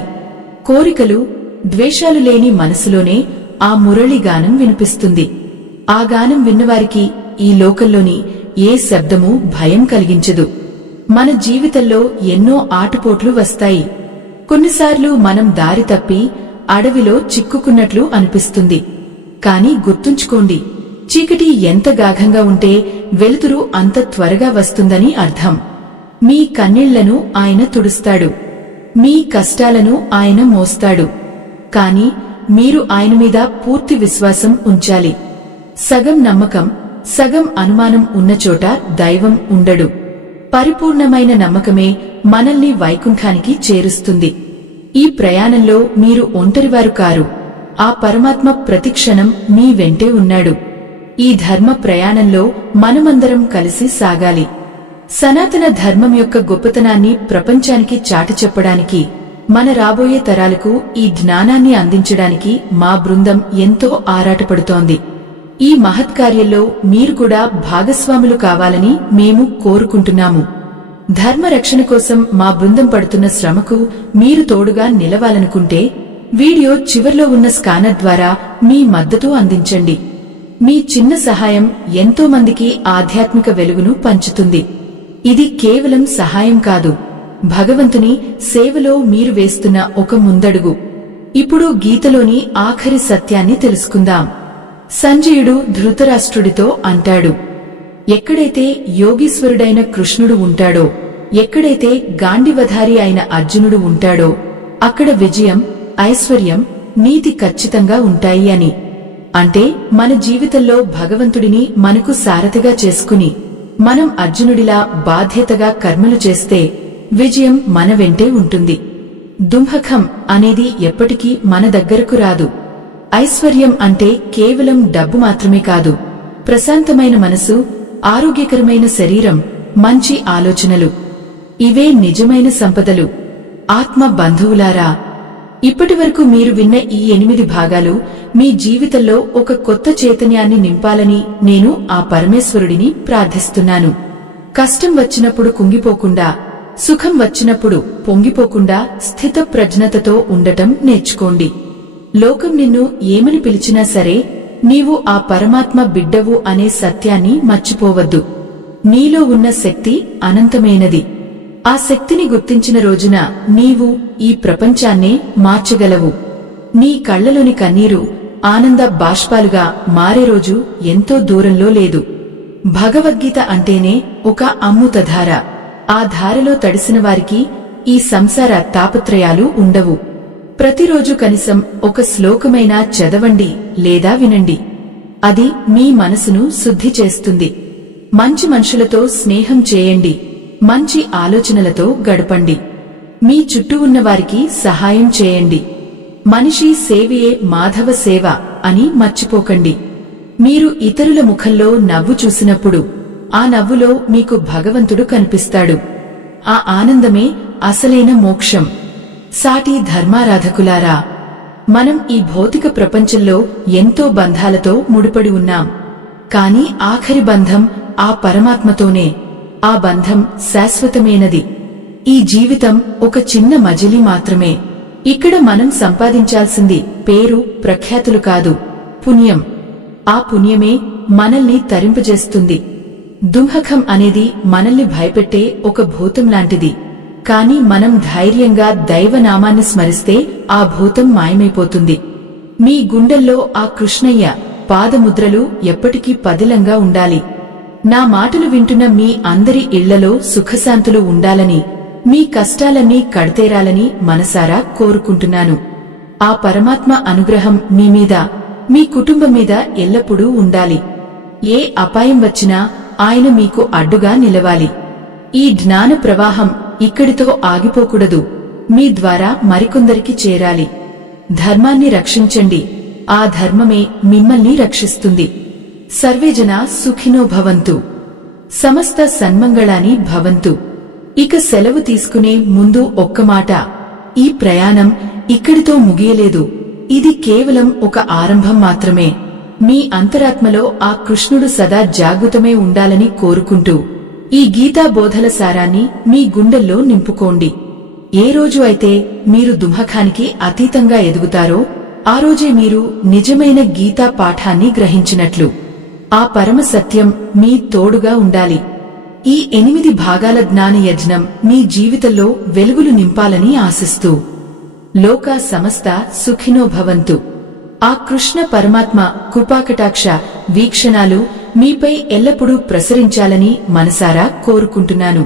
కోరికలు, ద్వేషాలు లేని మనసులోనే ఆ మురళిగానం వినిపిస్తుంది. ఆ గానం విన్నవారికి ఈ లోకంలోని ఏ శబ్దమూ భయం కలిగించదు. మన జీవితంలో ఎన్నో ఆటుపోట్లు వస్తాయి. కొన్నిసార్లు మనం దారి తప్పి అడవిలో చిక్కుకున్నట్లు అనిపిస్తుంది. కాని గుర్తుంచుకోండి, చీకటి ఎంత గాఢంగా ఉంటే వెలుతురు అంత త్వరగా వస్తుందని అర్థం. మీ కన్నీళ్లను ఆయన తుడుస్తాడు, మీ కష్టాలను ఆయన మోస్తాడు. కాని మీరు ఆయన మీద పూర్తి విశ్వాసం ఉంచాలి. సగం నమ్మకం, సగం అనుమానం ఉన్నచోట దైవం ఉండడు. పరిపూర్ణమైన నమ్మకమే మనల్ని వైకుంఠానికి చేరుస్తుంది. ఈ ప్రయాణంలో మీరు ఒంటరివారు కారు. ఆ పరమాత్మ ప్రతిక్షణం మీ వెంటే ఉన్నాడు. ఈ ధర్మ ప్రయాణంలో మనమందరం కలిసి సాగాలి. సనాతన ధర్మం యొక్క గొప్పతనాన్ని ప్రపంచానికి చాటి చెప్పడానికి, మన రాబోయే తరాలకు ఈ జ్ఞానాన్ని అందించడానికి మా బృందం ఎంతో ఆరాటపడుతోంది. ఈ మహత్కార్యంలో మీరు కూడా భాగస్వాములు కావాలని మేము కోరుకుంటున్నాము. ధర్మ రక్షణ కోసం మా బృందం పడుతున్న శ్రమకు మీరు తోడుగా నిలవాలనుకుంటే వీడియో చివర్లో ఉన్న స్కానర్ ద్వారా మీ మద్దతు అందించండి. మీ చిన్న సహాయం ఎంతో మందికి ఆధ్యాత్మిక వెలుగును పంచుతుంది. ఇది కేవలం సహాయం కాదు, భగవంతుని సేవలో మీరు వేస్తున్న ఒక ముందడుగు. ఇప్పుడు గీతలోని ఆఖరి సత్యాన్ని తెలుసుకుందాం. సంజయుడు ధృతరాష్ట్రుడితో అంటాడు, ఎక్కడైతే యోగీశ్వరుడైన కృష్ణుడు ఉంటాడో, ఎక్కడైతే గాంధీవధారి అయిన అర్జునుడు ఉంటాడో అక్కడ విజయం, ఐశ్వర్యం, నీతి ఖచ్చితంగా ఉంటాయి అని. అంటే మన జీవితంలో భగవంతుడిని మనకు సారథిగా చేసుకుని మనం అర్జునుడిలా బాధ్యతగా కర్మలు చేస్తే విజయం మన వెంటే ఉంటుంది. దుంహకం అనేది ఎప్పటికీ మన దగ్గరకు రాదు. ఐశ్వర్యం అంటే కేవలం డబ్బు మాత్రమే కాదు, ప్రశాంతమైన మనసు, ఆరోగ్యకరమైన శరీరం, మంచి ఆలోచనలు. ఇవే నిజమైన సంపదలు. ఆత్మ బంధువులారా, ఇప్పటివరకు మీరు విన్న ఈ 8 భాగాలు మీ జీవితంలో ఒక కొత్త చైతన్యాన్ని నింపాలని నేను ఆ పరమేశ్వరుడిని ప్రార్థిస్తున్నాను. కష్టం వచ్చినప్పుడు కుంగిపోకుండా, సుఖం వచ్చినప్పుడు పొంగిపోకుండా స్థితప్రజ్ఞతతో ఉండటం నేర్చుకోండి. లోకం నిన్ను ఏమని పిలిచినా సరే నీవు ఆ పరమాత్మ బిడ్డవు అనే సత్యాన్ని మర్చిపోవద్దు. నీలో ఉన్న శక్తి అనంతమైనది. ఆ శక్తిని గుర్తించిన రోజున నీవు ఈ ప్రపంచాన్నే మార్చగలవు. నీ కళ్లలోని కన్నీరు ఆనంద బాష్పాలుగా మారే రోజు ఎంతో దూరంలో లేదు. భగవద్గీత అంటేనే ఒక అమృతధార. ఆ ధారలో తడిసిన వారికి ఈ సంసార తాపత్రయాలు ఉండవు. ప్రతిరోజు కనీసం ఒక శ్లోకమైనా చదవండి లేదా వినండి. అది మీ మనసును శుద్ధి చేస్తుంది. మంచి మనుషులతో స్నేహం చేయండి. మంచి ఆలోచనలతో గడపండి. మీ చుట్టూ ఉన్నవారికి సహాయం చేయండి. మనిషి సేవయే మాధవ సేవ అని మర్చిపోకండి. మీరు ఇతరుల ముఖంలో నవ్వు చూసినప్పుడు ఆ నవ్వులో మీకు భగవంతుడు కనిపిస్తాడు. ఆ ఆనందమే అసలైన మోక్షం. సాటి ధర్మారాధకులారా, మనం ఈ భౌతిక ప్రపంచంలో ఎంతో బంధాలతో ముడిపడి ఉన్నాం. కాని ఆఖరి బంధం ఆ పరమాత్మతోనే. ఆ బంధం శాశ్వతమైనది. ఈ జీవితం ఒక చిన్న మజిలీ మాత్రమే. ఇక్కడ మనం సంపాదించాల్సింది పేరు ప్రఖ్యాతులు కాదు, పుణ్యం. ఆ పుణ్యమే మనల్ని తరింపజేస్తుంది. దుంహకం అనేది మనల్ని భయపెట్టే ఒక భూతం లాంటిది. కాని మనం ధైర్యంగా దైవనామాన్ని స్మరిస్తే ఆ భూతం మాయమైపోతుంది. మీ గుండెల్లో ఆ కృష్ణయ్య పాదముద్రలు ఎప్పటికీ పదిలంగా ఉండాలి. నా మాటలు వింటున్న మీ అందరి ఇళ్లలో సుఖశాంతులు ఉండాలని, మీ కష్టాలన్నీ కడతేరాలని మనసారా కోరుకుంటున్నాను. ఆ పరమాత్మ అనుగ్రహం మీ మీద, మీ కుటుంబం మీద ఎల్లప్పుడూ ఉండాలి. ఏ అపాయం వచ్చినా ఆయన మీకు అడ్డుగా నిలవాలి. ఈ జ్ఞాన ప్రవాహం ఇక్కడితో ఆగిపోకూడదు. మీ ద్వారా మరికొందరికి చేరాలి. ధర్మాన్ని రక్షించండి. ఆ ధర్మమే మిమ్మల్ని రక్షిస్తుంది. సర్వేజన సుఖినో భవంతు. సమస్త సన్మంగళాని భవంతు. ఇక సెలవు తీసుకునే ముందు ఒక్క మాట. ఈ ప్రయాణం ఇక్కడితో ముగియలేదు. ఇది కేవలం ఒక ఆరంభం మాత్రమే. మీ అంతరాత్మలో ఆ కృష్ణుడు సదా జాగృతమై ఉండాలని కోరుకుంటూ ఈ గీతా బోధల సారాన్ని మీ గుండెల్లో నింపుకోండి. ఏ రోజు అయితే మీరు దుంహకానికి అతీతంగా ఎదుగుతారో ఆ రోజే మీరు నిజమైన గీతా పాఠాన్ని గ్రహించినట్లు. ఆ పరమ సత్యం మీ తోడుగా ఉండాలి. ఈ 8 భాగాల జ్ఞాన యజ్ఞం మీ జీవితంలో వెలుగులు నింపాలని ఆశిస్తూ లోకా సమస్త సుఖినో భవంతు. ఆ కృష్ణ పరమాత్మ కృపాకటాక్ష వీక్షణాలు మీపై ఎల్లప్పుడూ ప్రసరించాలని మనసారా కోరుకుంటున్నాను.